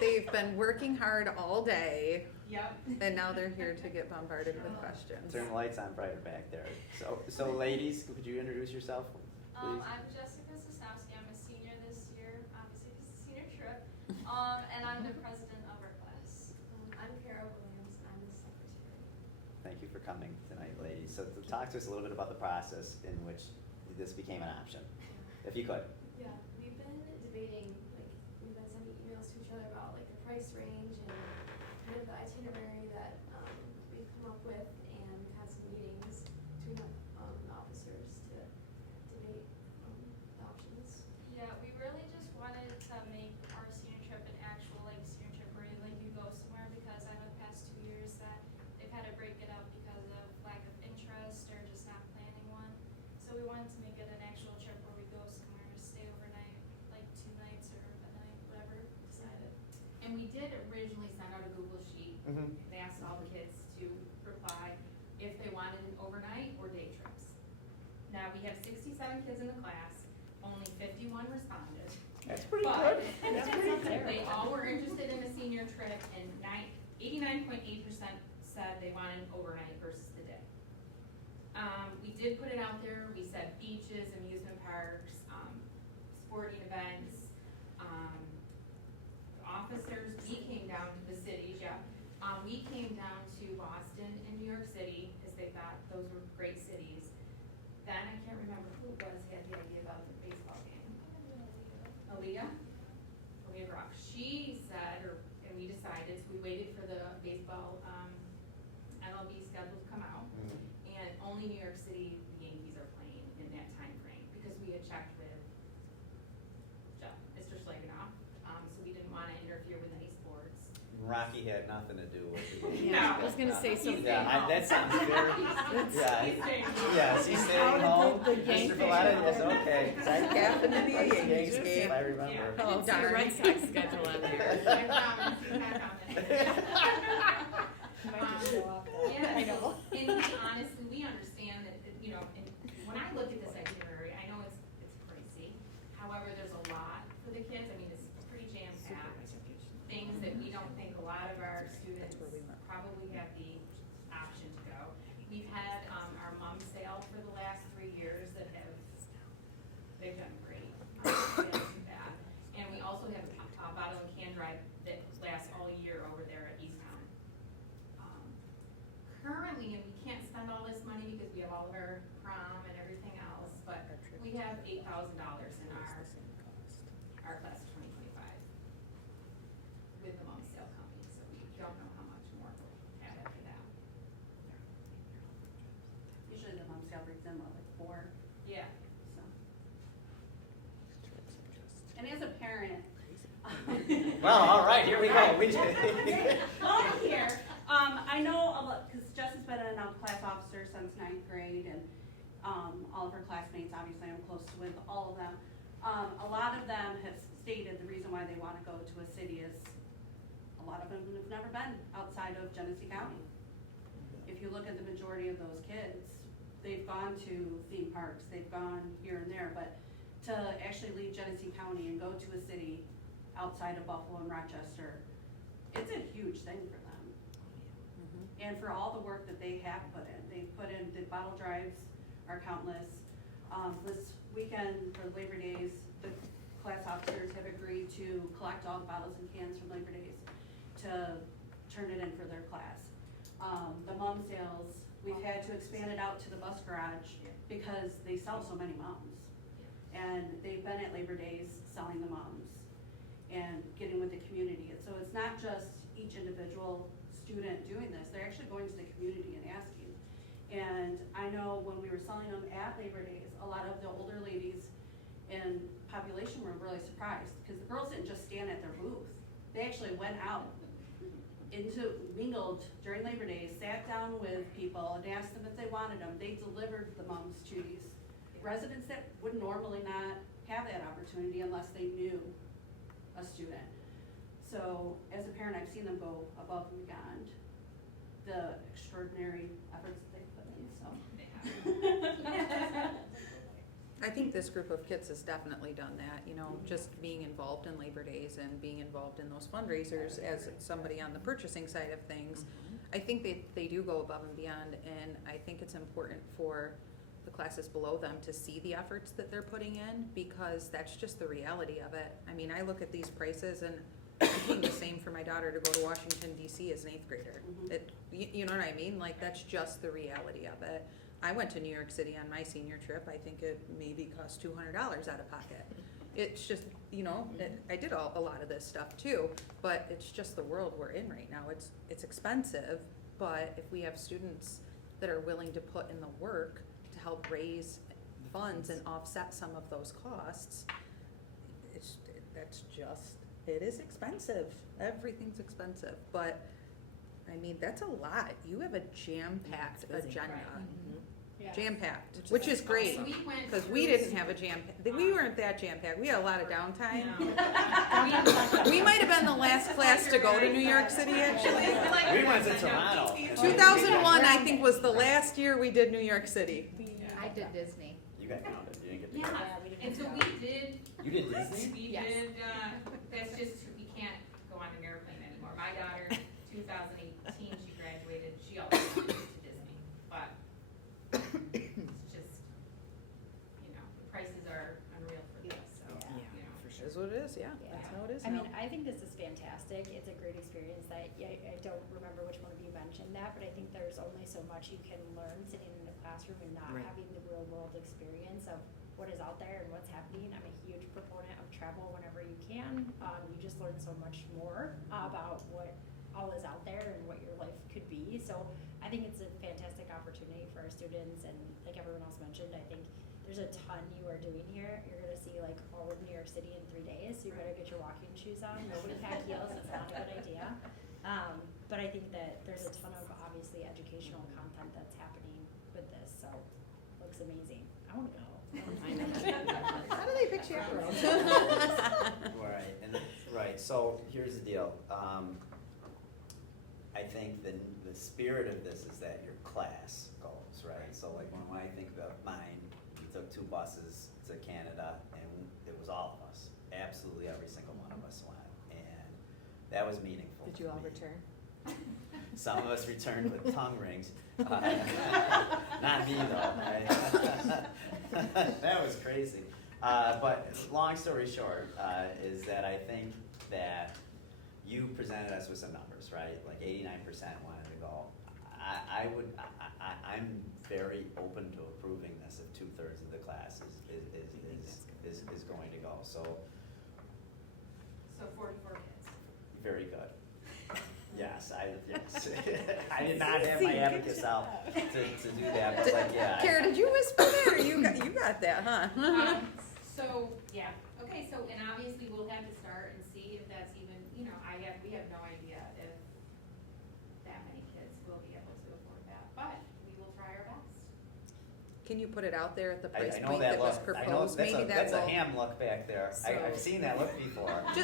They've been working hard all day, Yep. and now they're here to get bombarded with questions. Turn the lights on brighter back there. So ladies, could you introduce yourself, please? I'm Jessica Sosnowski. I'm a senior this year, obviously this is a senior trip. And I'm the president of our class. I'm Kara Williams, and I'm the secretary. Thank you for coming tonight, ladies. So talk to us a little bit about the process in which this became an option, if you could. Yeah, we've been debating, we've been sending emails to each other about the price range and kind of the itinerary that we've come up with, and we've had some meetings between the officers to debate the options. Yeah, we really just wanted to make our senior trip an actual senior trip where you go somewhere, because I know the past 2 years that they've had to break it up because of lack of interest or just not planning one. So we wanted to make it an actual trip where we go somewhere to stay overnight, 2 nights or a night, whatever decided. And we did originally send out a Google sheet. Mhm. They asked all the kids to reply if they wanted an overnight or day trips. Now, we have 67 kids in the class, only 51 responded. That's pretty But good. That's pretty good. they all were interested in a senior trip, and 89.8% said they wanted an overnight versus the day. We did put it out there, we said beaches, amusement parks, sporting events, officers, we came down to the cities, we came down to Boston and New York City, because they thought those were great cities. Then, I can't remember who it was, had the idea about the baseball game. Aaliyah Brock, she said, and we decided, so we waited for the baseball, MLB schedule to come out, and only New York City, the Yankees are playing in that time frame, because we had checked with Mr. Schlagenoff, so we didn't wanna interfere with any sports. Rocky had nothing to do with it. Yeah, I was gonna say something. Yeah, that sounds very, yeah. He's staying home. Yes, he's staying How did home. the Mr. Yankees- Valletta is okay. 'Cause I Happened to be a Yankees If game. I remember. Yeah. I didn't see a darn. Red Sox schedule on there. I found it. Might just show up though. Yeah, I know. and we honestly, we understand that, and when I look at this itinerary, I know it's pricey. However, there's a lot for the kids, I mean, it's pretty jam-packed. Things that we don't think a lot of our students where we went. probably have the option to go. We've had, our mom sale for the last 3 years that they've done great. They don't do that. And we also have a bottle and can drive that lasts all year over there at Easttown. Currently, and we can't spend all this money because we have all of our prom and everything else, but we have $8,000 in our class of 2025 with the mom sale coming, so we don't know how much more we'll have after that. Usually the mom sale brings in four, Yeah. so. And as a parent. Well, all right, here we go. Well, here, I know, because Justin's been a class sister since 9th grade, and all of her classmates, obviously I'm close with all of them. A lot of them have stated the reason why they want to go to a city is a lot of them have never been outside of Genesee County. If you look at the majority of those kids, they've gone to theme parks, they've gone here and there, but to actually leave Genesee County and go to a city outside of Buffalo and Rochester, it's a huge thing for them. And for all the work that they have put in, the bottle drives are countless. This weekend for Labor Days, the class officers have agreed to collect all the bottles and cans from Labor Days to turn it in for their class. The mom sales, we've had to expand it out to the bus garage because they sell so many moms. And they've been at Labor Days selling the moms and getting with the community. And so it's not just each individual student doing this, they're actually going to the community and asking. And I know when we were selling them at Labor Days, a lot of the older ladies in population were really surprised because the girls didn't just stand at their booth. They actually went out mingled during Labor Days, sat down with people and asked them if they wanted them. They delivered the mums to these residents that would normally not have that opportunity unless they knew a student. So as a parent, I've seen them go above and beyond the extraordinary efforts that they've put in, so. I think this group of kids has definitely done that, you know, just being involved in Labor Days and being involved in those fundraisers as somebody on the purchasing side of things. I think they do go above and beyond, and I think it's important for the classes below them to see the efforts that they're putting in, because that's just the reality of it. I mean, I look at these prices and I'm paying the same for my daughter to go to Washington DC as an 8th grader. You know what I mean? Like, that's just the reality of it. I went to New York City on my senior trip. I think it maybe cost $200 out of pocket. It's just, you know, I did a lot of this stuff too, but it's just the world we're in right now. It's expensive, but if we have students that are willing to put in the work to help raise funds and offset some of those costs, it is expensive. Everything's expensive, but I mean, that's a lot. You have a jam-packed agenda. Jam-packed, which is great, So we went because we through- didn't have a we weren't that jam-packed. We had a lot of downtime. No. We might have been the last class to go to New York City, actually. We went to Toronto. 2001, I think, was the last year we did New York City. I did Disney. You got counted, you didn't get the. Yeah, and so we did, You did Disney? we Yes. did, that's just, we can't go on an airplane anymore. My daughter, 2018, she graduated, she always wanted to Disney, but it's just, you know, the prices are unreal for this, so, Yeah. you know. It is what it is, yeah, that's how it is I now. mean, I think this is fantastic. It's a great experience that, I don't remember which one of you mentioned that, but I think there's only so much you can learn sitting in a classroom and not Right. having the real world experience of what is out there and what's happening. I'm a huge proponent of travel whenever you can. You just learn so much more about what all is out there and what your life could be. So I think it's a fantastic opportunity for our students, and like everyone else mentioned, I think there's a ton you are doing here. You're gonna see like all of New York City in 3 days, so you better get your walking shoes on. Nobody pack heels, it's not a good idea. But I think that there's a ton of obviously educational content that's happening with this, so looks amazing. I wanna go. How do they pick chaperones? Right, right, so here's the deal. I think the spirit of this is that your class goes, right? So like when I think about mine, we took 2 buses to Canada and it was all of us. Absolutely every single one of us went, and that was meaningful. Did to you all me. return? Some of us returned with tongue rings. Not me though. That was crazy. But long story short, is that I think that you presented us with some numbers, right? Like 89% wanted to go. I'm very open to approving this if 2/3 of the class is going to go. So So 44 kids. very good. Yes. I did not have my abacus out to do that, but like, yeah. Kara, did you whisper that, or you got that, huh? So, yeah, okay, so, and obviously we'll have to start and see if that's even, you know, we have no idea if that many kids will be able to afford that, but we will try our best. can you put it out there at the I price know point that that was look, I know, proposed? that's Maybe a, that that's a will. ham look back there. I've So- seen that look before. Just,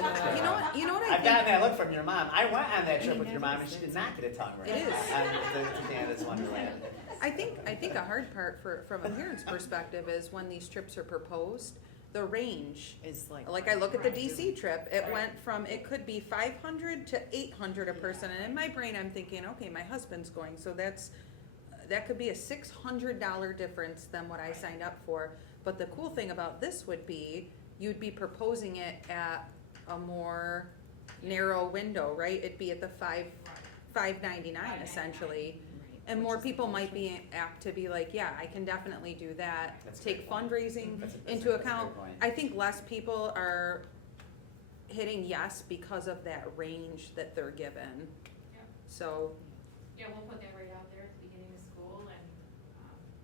you know what I I've gotten think? that look from your mom. I went on that trip mean, with your that mom and is- she did not get a tongue ring. It is. To Canada's Wonderland. I think a hard part from a parent's perspective is when these trips are proposed, the range. Is Like I look at the Right. DC trip, it Right. went from, it could be 500 to 800 a person, and in my brain, I'm thinking, okay, my husband's going, so that could be a $600 difference than what I signed up for. But the cool thing about this would be, you'd be proposing it at a more narrow window, right? It'd be at the $5.99 essentially. And more people might be apt to be like, yeah, I can definitely do that, That's a take great point. fundraising That's a into great account. point. I think less people are hitting yes because of that range that they're given. Yeah. So, Yeah, we'll put that right out there at the beginning of school and,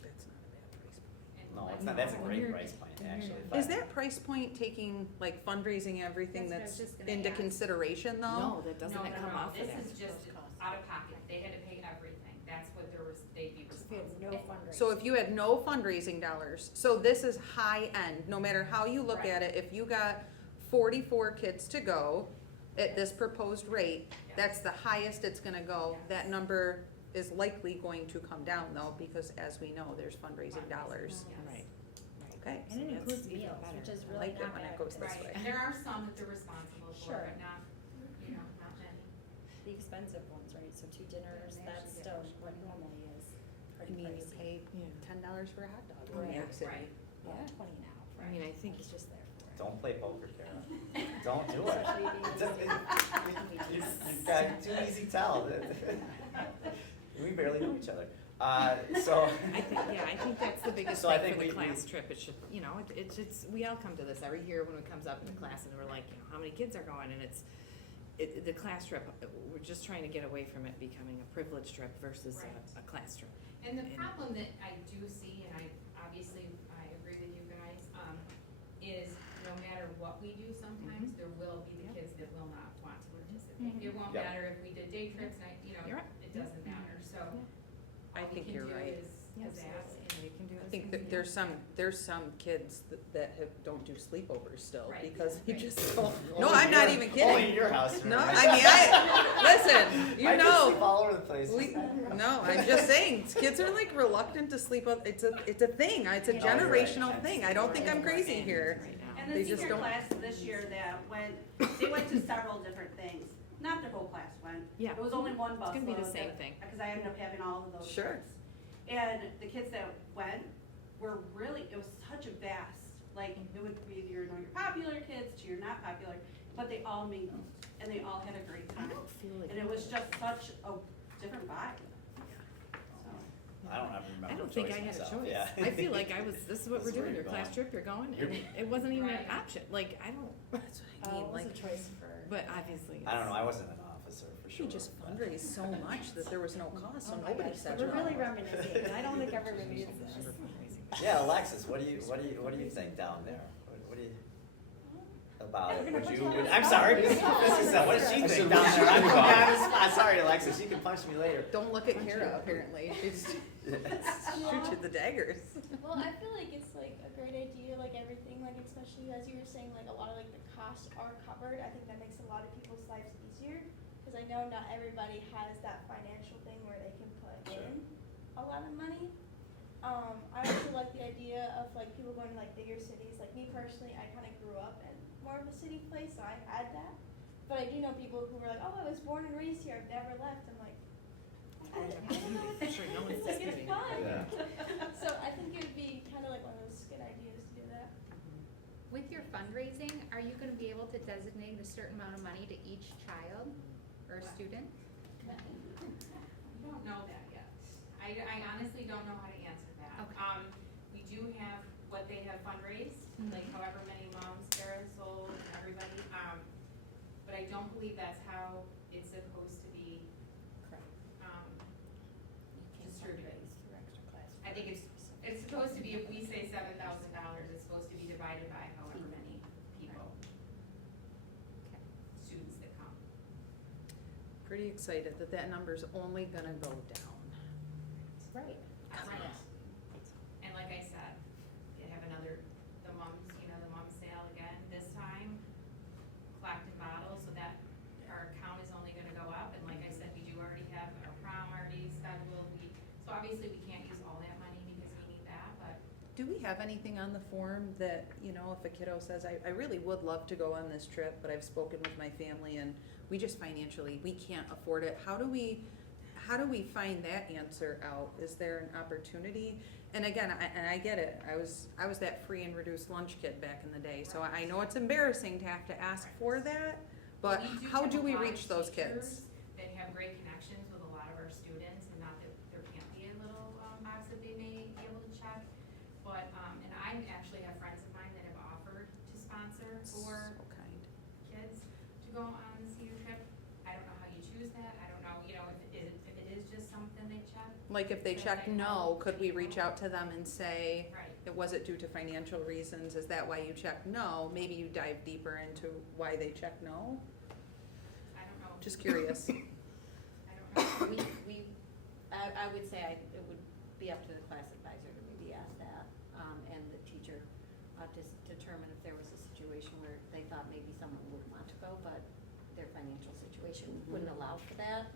that's not a bad price point. No, it's not, that's a No, great you're- price point, actually. Is that price point taking like fundraising, everything That's what I was that's just gonna into ask. consideration though? No, that doesn't it come off of that? This is just out of pocket, they had to pay everything, that's what they'd be If you have responsible no for. fundraising. So if you had no fundraising dollars, so this is high end, no matter how you look Right. at it, if you got 44 kids to go at this proposed rate, Yeah. that's the highest it's gonna go. Yes. That number is likely going to come down though, because as we know, there's fundraising dollars. Yes. Right. Okay. And it So includes that's even meals, better. which is I really like it not when it bad. goes this Right, way. and there are some that they're responsible for, Sure. but not, not many. The expensive ones, right, so 2 dinners, Yeah, they that's actually still get what normally is I pretty mean, you pricey. pay Yeah. $10 for a hot dog in Right. New York City. Right. Well, Yeah. 20 now. I mean, I think It's just there for it. Don't play poker, Kara. Don't do it. Especially It's these days. You've got too easy tell. We barely know each other. So. I think that's the biggest So I thing think for the class trip. It should, it's, we all come to this every year when it comes up in the class and we're like, how many kids are going? And the class trip, we're just trying to get away from it becoming a privilege trip versus Right. a class trip. And the problem that I do see, and I agree with you guys, is no matter what we do, sometimes there will be the kids that will not want to participate. It won't Yep. matter if we did day trips, You're right. it doesn't matter, so. I think you're right. All we can do is ask. We can do I think that there's some kids that don't do sleepovers still Right. because you Right. just don't. No, Only I'm not your- even kidding. Only in your house. No, right? I mean, listen, you I just know. sleep all over the place. No, I'm just saying, kids are like reluctant to sleep. It's a thing. It's a No, you're right. generational thing. I don't think I'm crazy here. Right now. And They the just senior don't- class this year that they went to several different things. Not their whole class went. Yeah. It was only one bus. It's gonna be the same thing. Because I ended up having all of those. Sure. trips. And the kids that went were really, it was such a vast, like, it would be your popular kids to your not popular, but they all mingled and they all had a great I time. don't feel like. And it was just such a different vibe. I don't ever remember. I don't think I had a myself. choice. Yeah. I feel like this is what This we're is where doing, you're your class going. trip, you're going, and You're- it wasn't even an Right. option, like, I don't, That's what I mean. Oh, it was Like, a choice for. but obviously. I don't know. I it's- wasn't an officer for sure. we just but- fundraised so much that there was no cost, so Oh my nobody gosh, said we're no. really reminiscing, and I don't think everybody is this. Yeah, Alexis, what do you think down there? What do you about it? Would you? I'm sorry, Mrs. What does she think down there? I'm putting you on the spot. Sorry, Alexis. You can punch me later. Don't look at Kara, apparently. She's shoot you the daggers. Well, I feel like it's like a great idea, like everything, like especially as you were saying, like a lot of like the costs are covered. I think that makes a lot of people's lives easier because I know not everybody has that financial thing where they can put in a lot of money. I also like the idea of like people going to like bigger cities. Like me personally, I kind of grew up in more of a city place, so I had that. But I do know people who were like, oh, I was born and raised here, I've never left. I'm like, I don't know if Sure, no one's it's like it's disputing. fun. Yeah. So I think it would be kind of like one of those good ideas to do that. With your fundraising, are you gonna be able to designate a certain amount of money to each child or student? I don't know that yet. I honestly don't know how to answer that. Okay. We do have what they have fundraised, like however many moms Sarah sold, and everybody, but I don't believe that's how it's supposed to be, Correct. distributed. Through extra class. I think it's supposed to be, if we say $7,000, it's supposed to be divided by however many people, students that come. Pretty excited that that number's only gonna go down. Right. Right. And like I Do we have anything on the form that, you know, if a kiddo says, I really would love to go on this trip, but I've spoken with my family and we just financially, we can't afford it. How do we find that answer out? Is there an opportunity? And again, I get it. I was that free and reduced lunch kid back in the day, so I know it's embarrassing to have to ask for that, but We how have do a we lot of reach those teachers kids? That have great connections with a lot of our students, and not that there can't be a little box that they may be able to check. But, and I actually have friends of mine that have offered to sponsor for So kind. kids to go on the senior trip. I don't know how you choose that. I don't know, you know, if it is just something they check. Like if they Then check they know, no, could we they reach know. out to them and say, Right. was it due to financial reasons? Is that why you checked no? Maybe you dive deeper into why they checked no? I don't know. Just curious. I don't know. I would say it would be up to the class advisor to maybe ask that, and the teacher, to determine if there was a situation where they thought maybe someone would want to go, but their financial situation wouldn't allow for that.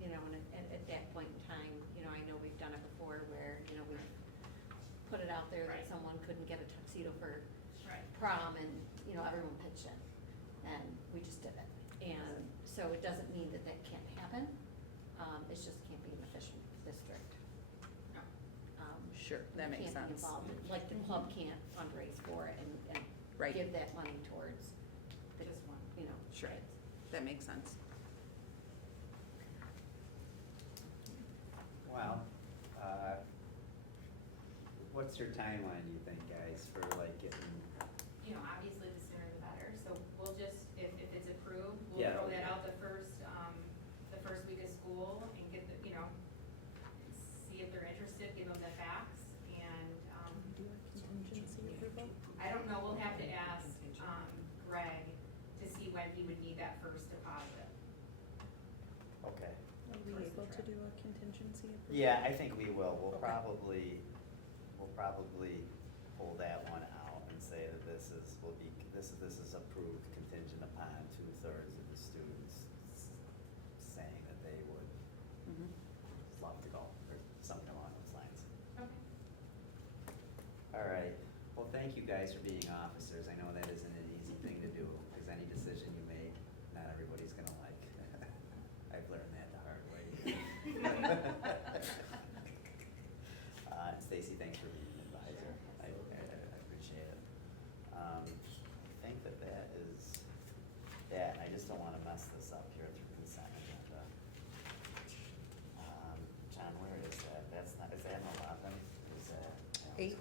You know, and at that point in time, you know, I know we've done it before where, you know, we've put it out there that Right. someone couldn't get a tuxedo for Right. prom, and, you know, everyone pitched in, and we just did it. And so it doesn't mean that that can't happen, it just can't be an efficient district. No. Sure, that We makes can't be sense. involved, like the club can't fundraise for it and Right. give that money towards the, Just one. you know, Sure. kids. That makes sense. Well, what's your timeline, you think, guys, for like getting, You know, obviously the sooner the better, so we'll just, if it's approved, we'll Yeah. throw that out the first week of school and get the, you know, see if they're interested, give them the facts, and, I don't know, we'll have to ask, Greg to see when he would need that first deposit. okay. Are we able to do a contingency? Yeah, I think we will. We'll Okay. probably pull that one out and say that this is approved contingent upon 2/3 of the students saying that they would Mhm. love to go, or something along those lines. Okay. All right. Well, thank you guys for being officers. I know that isn't an easy thing to do, because any decision you make, not everybody's gonna like. I've learned that the hard way. And Stacy, thanks for being an advisor. I appreciate it. I think that is that. I just don't wanna mess this up here through consent agenda. John, where is that? Is that an 11? Is that? Eight.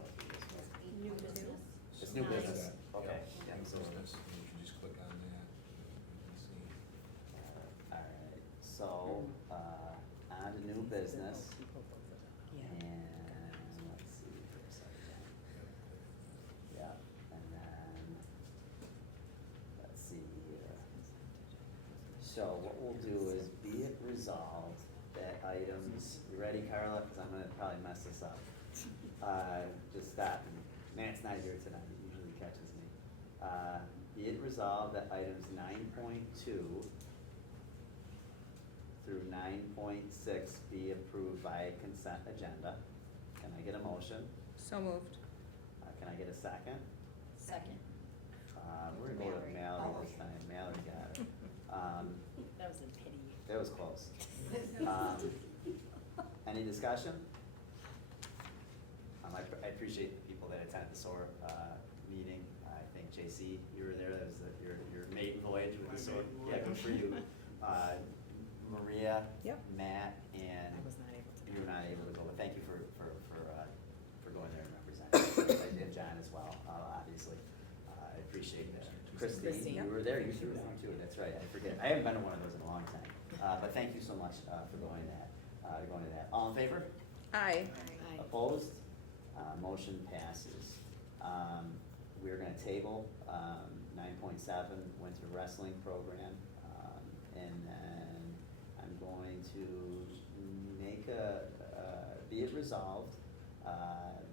New business. It's new business, okay. Yeah, Yeah, so- business, and you can just click on that, you can see. Alright, so, on to new business, and let's see for a second. Yep, and then, let's see here. So what we'll do is be it resolved that items, you ready, Carla? Cause I'm gonna probably mess this up. Just stop, and Matt's not here tonight, he usually catches me. Be it resolved that items 9.2 through 9.6 be approved by consent agenda. Can I get a motion? So moved. Can I get a second? Second. We're gonna go with Mallory. Mallory this time, Mallory got it. That was a pity. That was close. Any discussion? I appreciate the people that attended the SOAR meeting. I think JC, you were there, that was your maiden voyage with the SOAR. Yeah, good for you. Maria, Yep. Matt, and I was not able to. you were not able to go, but thank you for going there and representing, and John as well, obviously. I appreciate that. Christine, Christine. you were there, you threw down too, that's right, I forget. I haven't been to one of those in a long time, but thank you so much for going to that. All in favor? Aye. Aye. Opposed? Motion passes. We're gonna table 9.7 winter wrestling program. And then I'm going to make be it resolved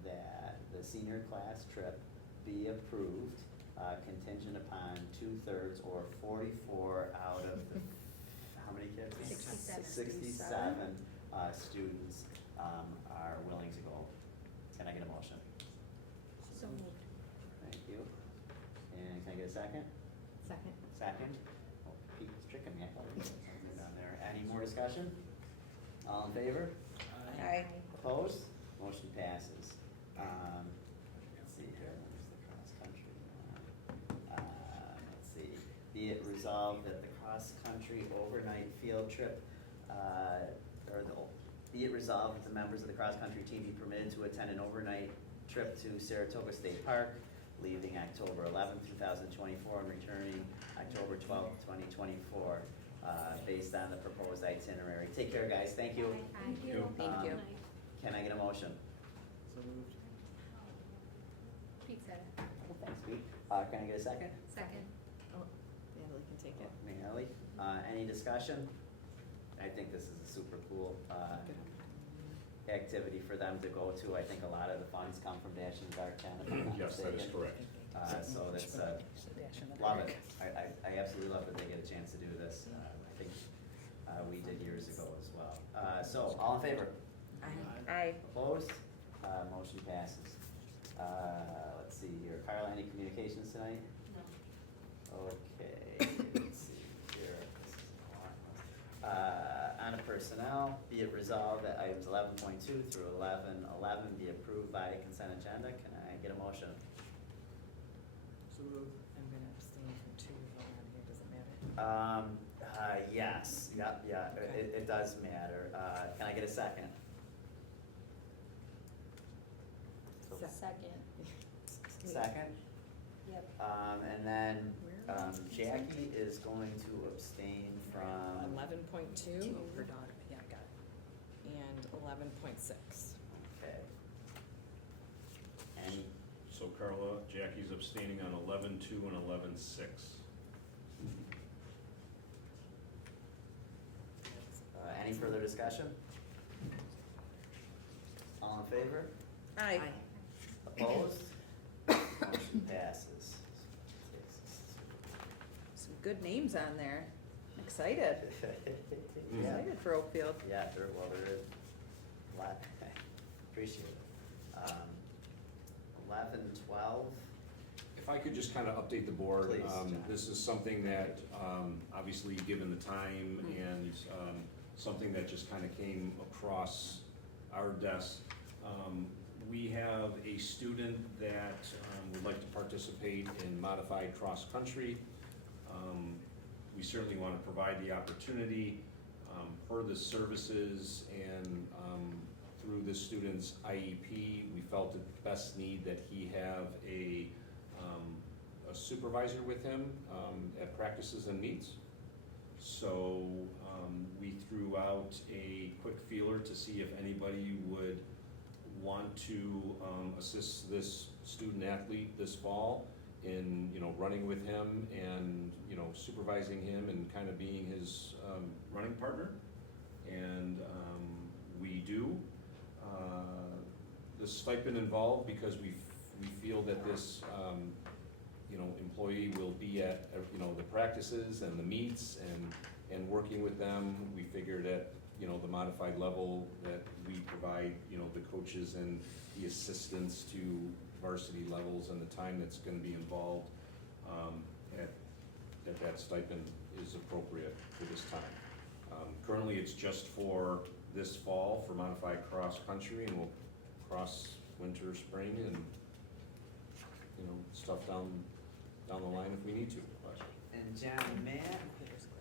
that the senior class trip be approved contingent upon 2/3 or 44 out of the, how many kids? 67. 67 students are willing to go. second? Second. Second? Oh, Pete's tricking me, I thought we had something down there. Any more discussion? All in favor? Aye. Opposed? Motion passes. Let's see here, where's the cross-country one? Let's see, be it resolved that the cross-country overnight field trip, be it resolved that the members of the cross-country team be permitted to attend an overnight trip to Saratoga State Park, leaving October 11th, 2024, and returning October 12th, 2024, based on the proposed itinerary. Take care, guys, thank you. Thank you. Thank you. Can I get a motion? So moved. Pete said it. Thanks, Pete. Can I get a second? Second. Oh, Natalie can take it. Natalie, any discussion? I think this is a super cool, activity for them to go to. I think a lot of the funds come from Dash in the Dark 10, if I'm not Yes, that is mistaken. correct. So that's, love it. I absolutely love that they get a chance to do this. I think, we did years ago as well. So, all in favor? Aye. Opposed? Motion passes. Let's see here. Carla, any communications tonight? No. Okay, let's see here. This is a lot. On a personnel, be it resolved that items 11.2 through 11:11 be approved by consent agenda. Can I get a motion? So moved. I'm gonna abstain from two, vote on here, does it matter? Yes, yeah, it does matter. Can I get a second? Second. Second? Yep. And then, Where are we? Jackie is going to abstain from. 11.2 for daughter, yeah, I got it. And 11.6. Okay. Any, So Carla, Jackie's abstaining on 11.2 and 11.6. any further discussion? All in favor? Aye. Opposed? Motion passes. Some good names on there. Excited. Yeah, Excited for Oakfield. yeah, there is a lot, appreciate it. 11, 12, If I could just kind of update the board. Please, John. This is something that, obviously, given the time and something that just kind of came across our desk. We have a student that would like to participate in modified cross-country. We certainly want to provide the opportunity for the services, and through this student's IEP, we felt it best need that he have a supervisor with him at practices and meets. So we threw out a quick feeler to see if anybody would want to assist this student athlete this fall in, running with him and, supervising him and kind of being his running partner. And we do. The stipend involved, because we feel that this employee will be at, the practices and the meets and working with them. We figured at, the modified level that we provide, the coaches and the assistants to varsity levels and the time that's gonna be involved, that stipend is appropriate for this time. Currently, it's just for this fall for modified cross-country, and we'll cross winter, spring, and, stuff down the line if we need to. But and John, Matt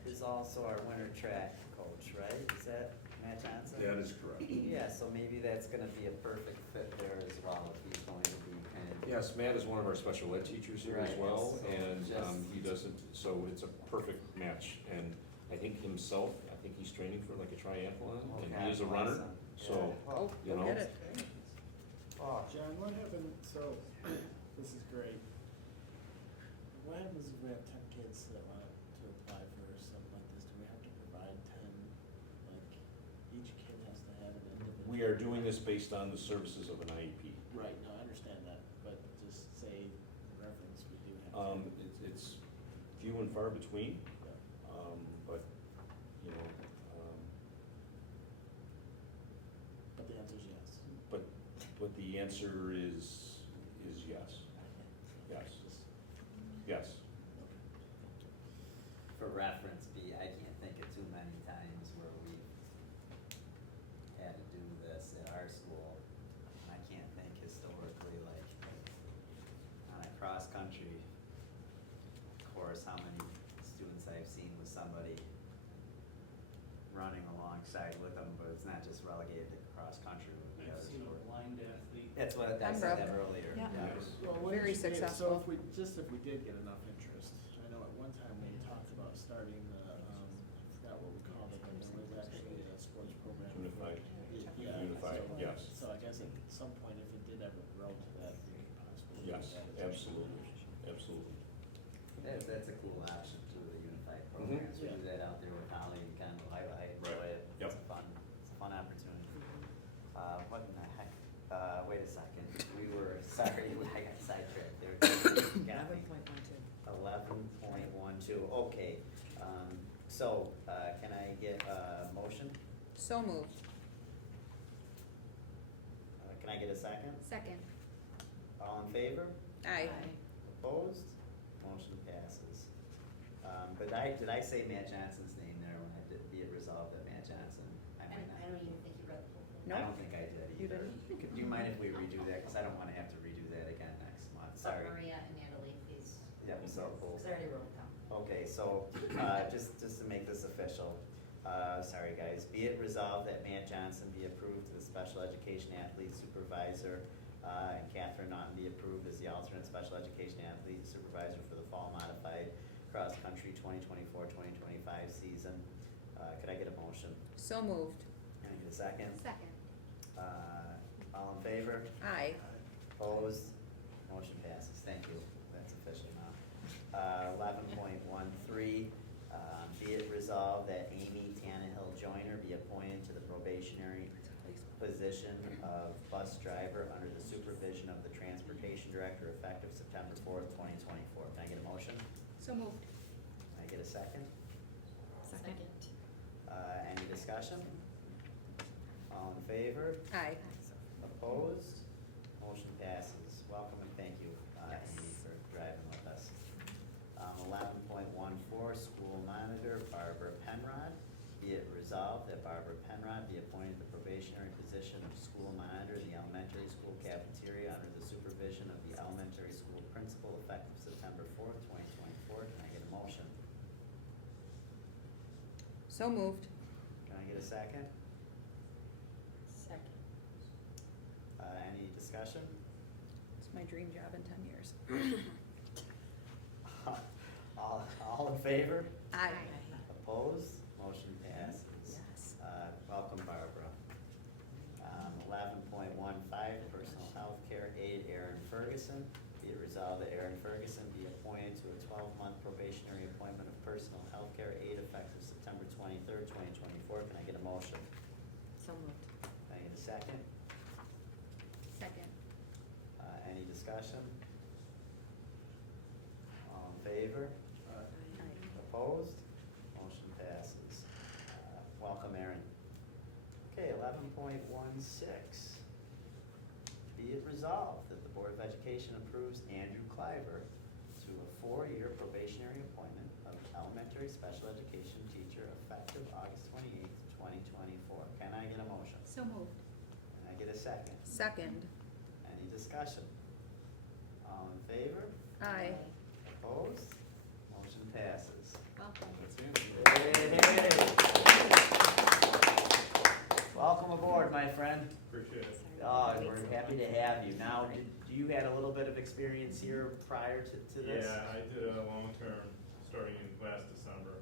is also our winter track coach, right? Is that Matt Johnson? that is correct. Yeah, so maybe that's gonna be a perfect fit there as well, if he's going to be kind of. Yes, Matt is one of our special ed teachers here as Right, well, so and just- he doesn't, so it's a perfect match. And I think himself, he's training for like a triathlon, and he is a runner, Awesome. so, Yeah. Oh, you go know. get it. Oh, John, what happened, so, this is great. What happens if we have 10 kids that want to apply for something like this? Do we have to provide 10, like, each kid has to have an individual? We are doing this based on the services of an IEP. Right, no, I understand that, but just say reference, we do have to. It's few and far between, Yeah. but, But the answer is yes. but the answer is yes. Yes. Yes. reference be, I can't think of too many times where we've had to do this at our school. I can't think historically, like, on a cross-country course, how many students I've seen with somebody running alongside with them, but it's not just relegated to cross-country with the I've other seen a sport. blind athlete. That's what, I said that earlier. Yeah. Well, what Very did you think? successful. So if we did get enough interest, I know at one time we talked about starting the, I forgot what we called it, but there was actually a sports program. Unified. Yeah. Unified, so- yes. So I guess at some point, if it did ever grow to that, we could possibly. do Yes, that. absolutely, absolutely. That's a cool option too, the unified programs. We do that out there with Holly and Kendall. I enjoy Right. it. Yep. It's a fun opportunity. What in the heck? Wait a second. We were, sorry, I got sidetracked there. Got me. 11.12, okay. So, can I get a motion? So moved. Can I get a second? Second. All in favor? Aye. Opposed? Motion passes. But did I say Matt Johnson's name there when I did, be it resolved that Matt Johnson? I might not. don't even think you read the whole thing. Nope. I don't think I did You either. didn't? Do you mind if we redo that, cause I don't wanna have to redo that again next month, sorry. Maria and Natalie, please. Yep, so cool. Because I already wrote it down. Okay, so, just to make this official, sorry guys, be it resolved that Matt Johnson be approved to the special education athlete supervisor, and Catherine Naughton be approved as the alternate special education athlete supervisor for the fall modified cross-country 2024-2025 season. Could I get a motion? So moved. Can I get a second? Second. All in favor? Aye. Opposed? Motion passes. Thank you. That's official now. 11.13, be it resolved that Amy Tannehill Joyner be appointed to the probationary position of bus driver under the supervision of the transportation director effective September 4th, 2024. Can I get a motion? So moved. Can I get a second? Second. Any discussion? All in favor? Aye. Opposed? Motion passes. Welcome and thank you, Amy, for driving with us. 11.14, school monitor Barbara Penrod. Be it resolved that Barbara Penrod be appointed to the probationary position of school monitor in the elementary school cafeteria under the supervision of the elementary school principal effective September 4th, 2024. Can I get a motion? So moved. Can I get a second? Second. Any discussion? It's my dream job in 10 years. All in favor? Aye. Opposed? Motion passes. Yes. Welcome, Barbara. 11.15, personal health care aide Erin Ferguson. Be it resolved that Erin Ferguson be appointed to a 12-month probationary appointment of personal health care aide effective September 23rd, 2024. Can I get a motion? So moved. Can I get a second? Second. Any discussion? All in favor? Opposed? Motion passes. Welcome, Erin. Okay, 11.16. Be it resolved that the Board of Education approves Andrew Cliver to a 4-year probationary appointment of elementary special education teacher effective August 28th, 2024. Can I get a motion? So moved. Can I get a second? Second. Any discussion? All in favor? Aye. Opposed? Motion passes. Welcome. Welcome aboard, my friend. Appreciate it. Oh, we're happy to have you. Now, you had a little bit of experience here prior to this? Yeah, I did a long-term, starting in last December.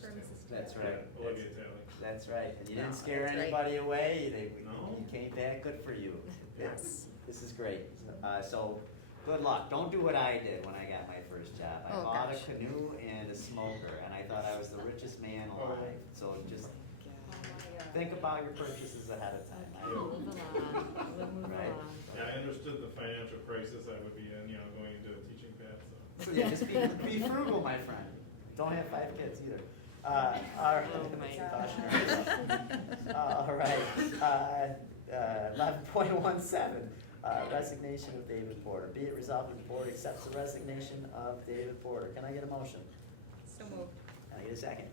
For Mrs. That's Yeah, right. Olivia Taylor. That's right. And you No, didn't scare that's right. anybody away. No. You came back, good for you. Yes. This is great. So, good luck. Don't do what I did when I got my first job. I Oh, bought gosh. a canoe and a smoker, and I thought I was the richest man alive. So just think about your purchases ahead of time. Right. Yeah, I understood the financial crisis I would be in, going into a teaching path, so. So yeah, just be frugal, my friend. Don't have 5 kids either. All right. All right. 11.17, resignation of David Porter. Be it resolved that the board accepts the resignation of David Porter. Can I get a motion? So So moved. Can I get a second?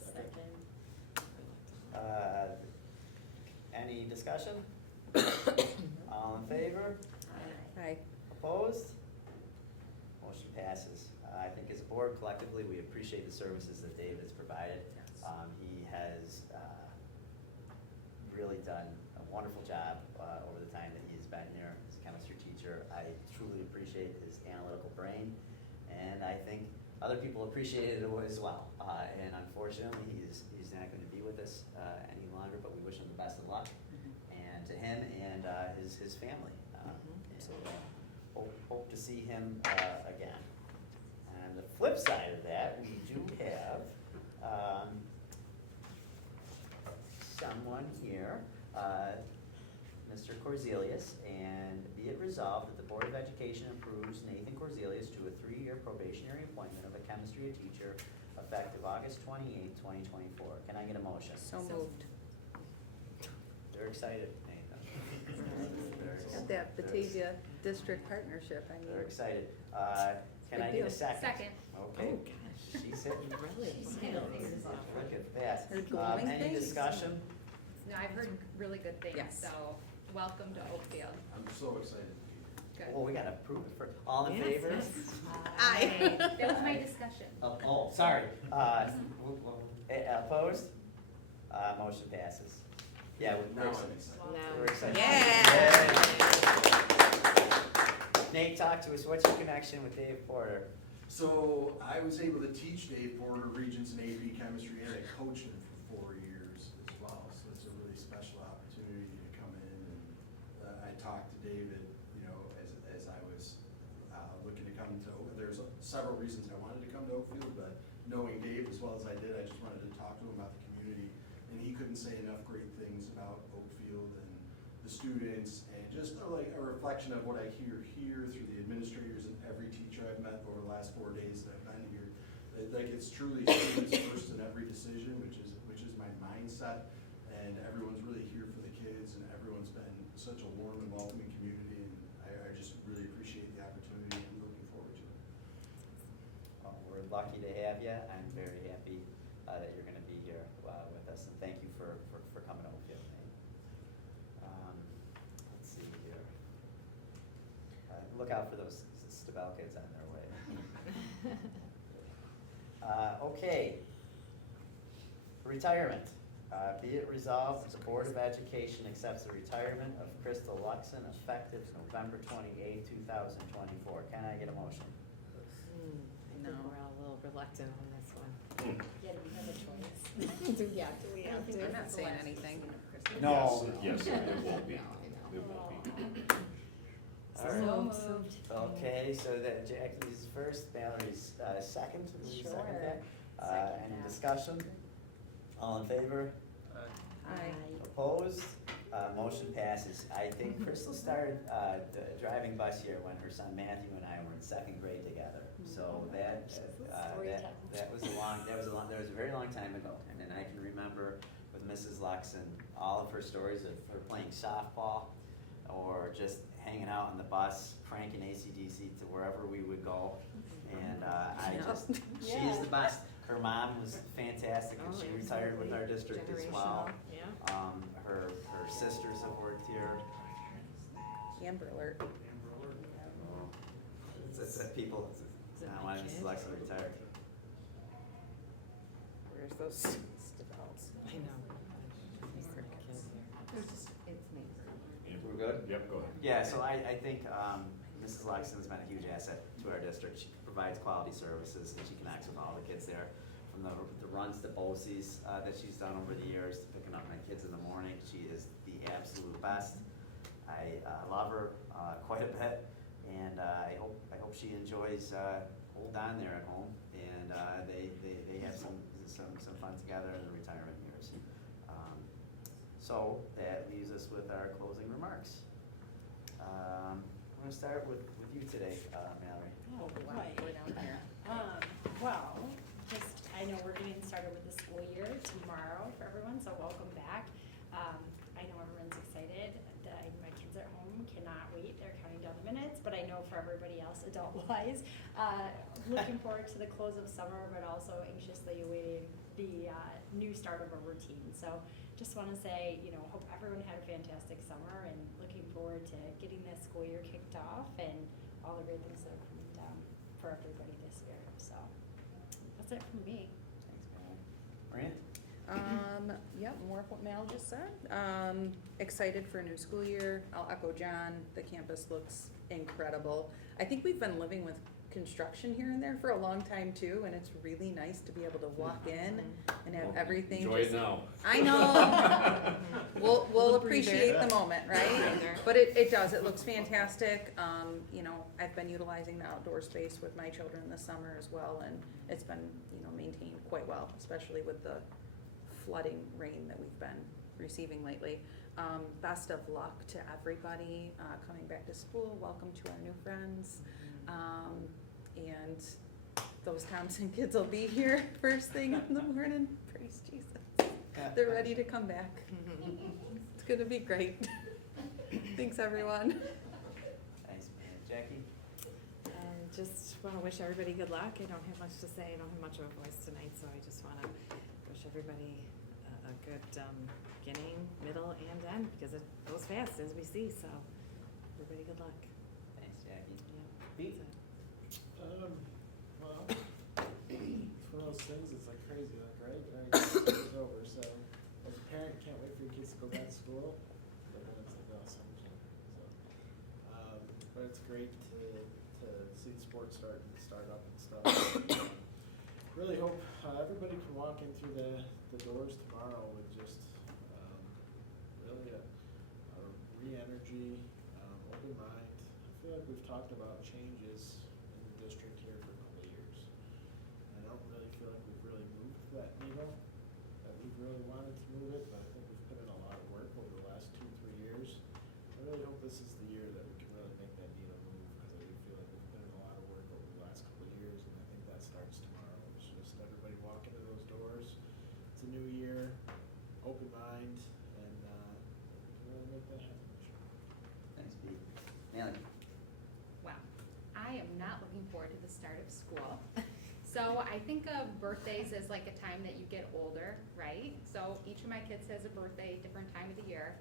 Second. Any discussion? All in favor? Hi. Opposed? Motion passes. I think as a board collectively, we appreciate the services that Dave has provided. He has really done a wonderful job over the time that he's been here as a chemistry teacher. I truly appreciate his analytical brain, and I think other people appreciate it as well. And unfortunately, he's not going to be with us any longer, but we wish him the best of luck, and to him and his family. And hope to see him again. And the flip side of that, we do have someone here, Mr. Corzelius, and be it resolved that the Board of Education approves Nathan Corzelius to a 3-year probationary appointment of a chemistry teacher effective August 28, 2024. Can I get a motion? So moved. They're excited, Nathan. Got that Batavia District partnership, I mean. They're excited. Can I Big get a deal. second? Second. Okay. Oh, gosh. She's hitting. Really? Look at that. Her glowing Any face. discussion? No, I've heard really good things, Yes. so welcome to Oakfield. I'm so excited. Good. Well, we gotta prove it first. All in Yes, favor? yes. Aye. That was my discussion. Oh, sorry. Opposed? Motion passes. Yeah, we're Now excited. I'm excited. We're excited. Yeah. Yay. Nate, talk to us. What's your connection with Dave Porter? So I was able to teach Dave Porter Regents and AP Chemistry, and I coached him for 4 years as well. So it's a really special opportunity to come in, and I talked to David, you know, as I was looking to come to, there's several reasons I wanted to come to Oakfield, but knowing Dave as well as I did, I just wanted to talk to him about the community. And he couldn't say enough great things about Oakfield and the students, and just like a reflection of what I hear here through the administrators and every teacher I've met over the last 4 days that I've been here. Like, it's truly students first in every decision, which is my mindset, and everyone's really here for the kids, and everyone's been such a warm and welcoming community, and I just really appreciate the opportunity and looking forward to it. Well, we're lucky to have you. I'm very happy that you're gonna be here with us, and thank you for coming to Oakfield, Nate. Let's see here. Look out for those Stabell kids on their way. Okay. Retirement. Be it resolved that the Board of Education accepts the retirement of Crystal Luxon effective November 28, 2024. Can I get a motion? I think we're all a little reluctant on this one. Yeah, do we have a choice? Do we have to? I'm not saying anything. No. Yes, it will be. No, I know. It will be. All right. So moved. Okay, so that Jackie's first, Valerie's second. Will you second that? Second Any that. discussion? All in favor? Aye. Opposed? Motion passes. I think Crystal started driving bus here when her son Matthew and I were in 2nd grade together. So that was a very long time ago. And I can remember with Mrs. Luxon, all of her stories of her playing softball or just hanging out on the bus, cranking AC/DC to wherever we would go. And she's the best. Her mom was fantastic, and Oh, she yeah, retired with our absolutely. district as well. Generational, yeah. Her sisters have worked here. Amber Alert. It's people, Is it I my wanted Mrs. kid? Luxon retired. Where's those Stabells? I know. It's me. We're good? Yep, go ahead. Yeah, so I think Mrs. Luxon's been a huge asset to our district. She provides quality services, and she connects with all the kids there. From the runs to BOCES that she's done over the years, to picking up my kids in the morning, she is the absolute best. I love her quite a bit, and I hope she enjoys Old Don there at home, and they have some fun together in the retirement years. So that leaves us with our closing remarks. I'm gonna start with you today, Mallory. Oh, Wow, we're down here. Well, I know we're getting started with the school year tomorrow for everyone, so welcome back. I know everyone's excited. My kids at home cannot wait. They're counting down the minutes, but I know for everybody else, adult-wise, Looking forward to the close of summer, but also anxiously awaiting the new start of a routine. So just want to say, you know, hope everyone had a fantastic summer and looking forward to getting this school year kicked off and all the great things that are coming down for everybody this year. So that's it from me. Thanks, Mallory. Maria? Yep, more of what Mal just said. Excited for a new school year. I'll echo John, the campus looks incredible. I think we've been living with construction here and there for a long time too, and it's really nice to be able to walk in and have everything Enjoy just. it now. I know. We'll appreciate the moment, right? But it does, it looks fantastic. You know, I've been utilizing the outdoor space with my children this summer as well, and it's been, you know, maintained quite well, especially with the flooding rain that we've been receiving lately. Best of luck to everybody coming back to school. Welcome to our new friends. And those Thompson kids will be here first thing in the morning. Praise Jesus. They're ready to come back. It's gonna be great. Thanks, everyone. Thanks, Jackie? Just want to wish everybody good luck. I don't have much to say. I don't have much of a voice tonight, so I just want to wish everybody a good beginning, middle, and end, because it goes fast, as we see, so everybody good luck. Thanks, Jackie. Pete? Well, it's one of those things, it's like crazy, like, right? It's over, so as a parent, you can't wait for your kids to go back to school, but then it's like, oh, summer's over, so. But it's great to see the sports start up and stuff. Really hope everybody can walk in through the doors tomorrow with just really a re-energy, open mind. I feel like we've talked about changes in the district here for a couple of years. I don't really feel like we've really moved that needle, that we've really wanted to move it, but I think we've put in a lot of work over the last 2-3 years. I really hope this is the year that we can really make that needle move, because I do feel like we've put in a lot of work over the last couple of years, and I think that starts tomorrow. It's just everybody walk into those doors. It's a new year, open mind, and we can really make that happen this year. Thanks, Pete. Mallory? Well, I am not looking forward to the start of school. So I think of birthdays as like a time that you get older, right? So each of my kids has a birthday, different time of the year,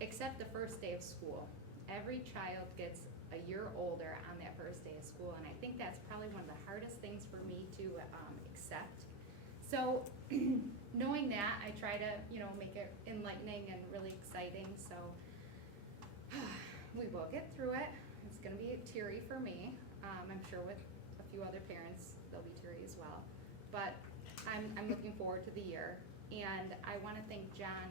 except the first day of school. Every child gets a year older on that first day of school, and I think that's probably one of the hardest things for me to accept. So knowing that, I try to, you know, make it enlightening and really exciting, so we will get through it. It's gonna be teary for me. I'm sure with a few other parents, they'll be teary as well. But I'm looking forward to the year. And I wanna thank John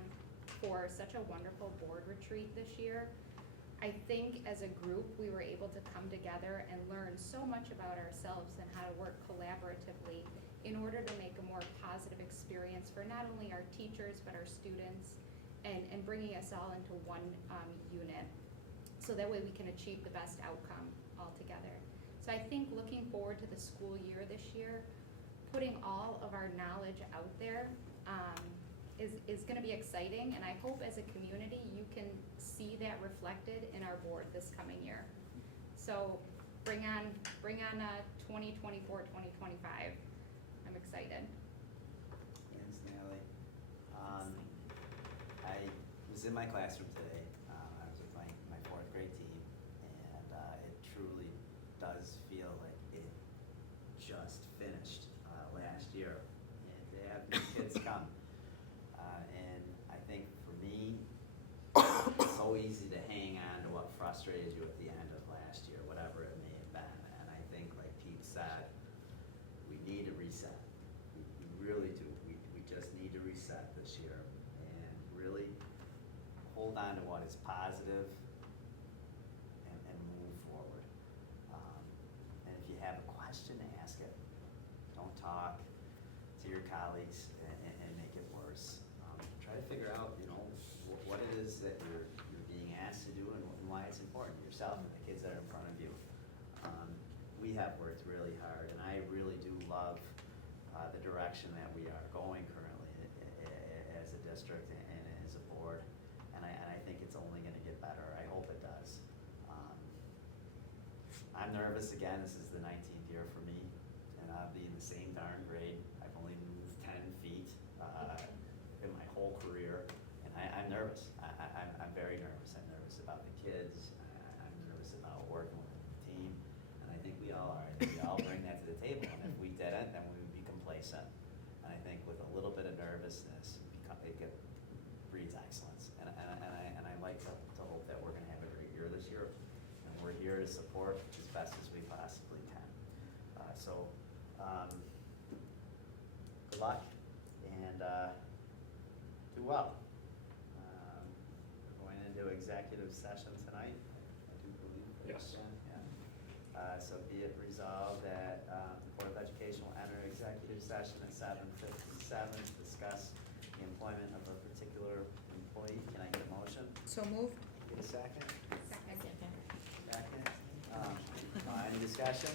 for such a wonderful board retreat this year. I think as a group, we were able to come together and learn so much about ourselves and how to work collaboratively in order to make a more positive experience for not only our teachers, but our students, and bringing us all into one unit. So that way we can achieve the best outcome all together. So I think looking forward to the school year this year, putting all of our knowledge out there is gonna be exciting, and I hope as a community you can see that reflected in our board this coming year. So bring on 2024, 2025. I'm excited. Thanks, Natalie. I was in my classroom today. I was with my fourth grade team, and it truly does feel like it just finished last year. And to have new kids come. And I think for me, it's so easy to hang on to what frustrated you at the end of last year, whatever it may have been. And I think, like Pete said, we need a reset. We really do. We just need to reset this year and really hold on to what is positive and move forward. And if you have a question, ask it. Don't talk to your colleagues and make it worse. Try to figure out, you know, what it is that you're being asked to do and why it's important to yourself and the kids that are in front of you. We have worked really hard, and I really do love the direction that we are going currently as a district and as a board, and I think it's only gonna get better. I hope it does. I'm nervous again, this is the 19th year for me, and I'll be in the same darn grade. I've only moved 10 feet in my whole career, and I'm nervous. I'm very nervous. I'm nervous about the kids. I'm nervous about working with the team, and I think we all are. I think we all bring that to the table, and if we didn't, then we would be complacent. And I think with a little bit of nervousness, it breeds excellence. And I like to hope that we're gonna have a great year this year, and we're here to support as best as we possibly can. Good luck, and do well. We're going into executive session tonight, I do believe. Yes. Yeah. So be it resolved that the Board of Education will enter executive session at 7:57 to discuss the employment of a particular employee. Can I get a motion? So moved. Get a second? Second. Second. Any discussion?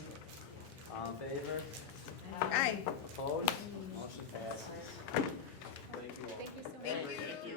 All in favor? Aye. Opposed? Motion passes. Thank you all. Thank you so much. Thank you. Thank you.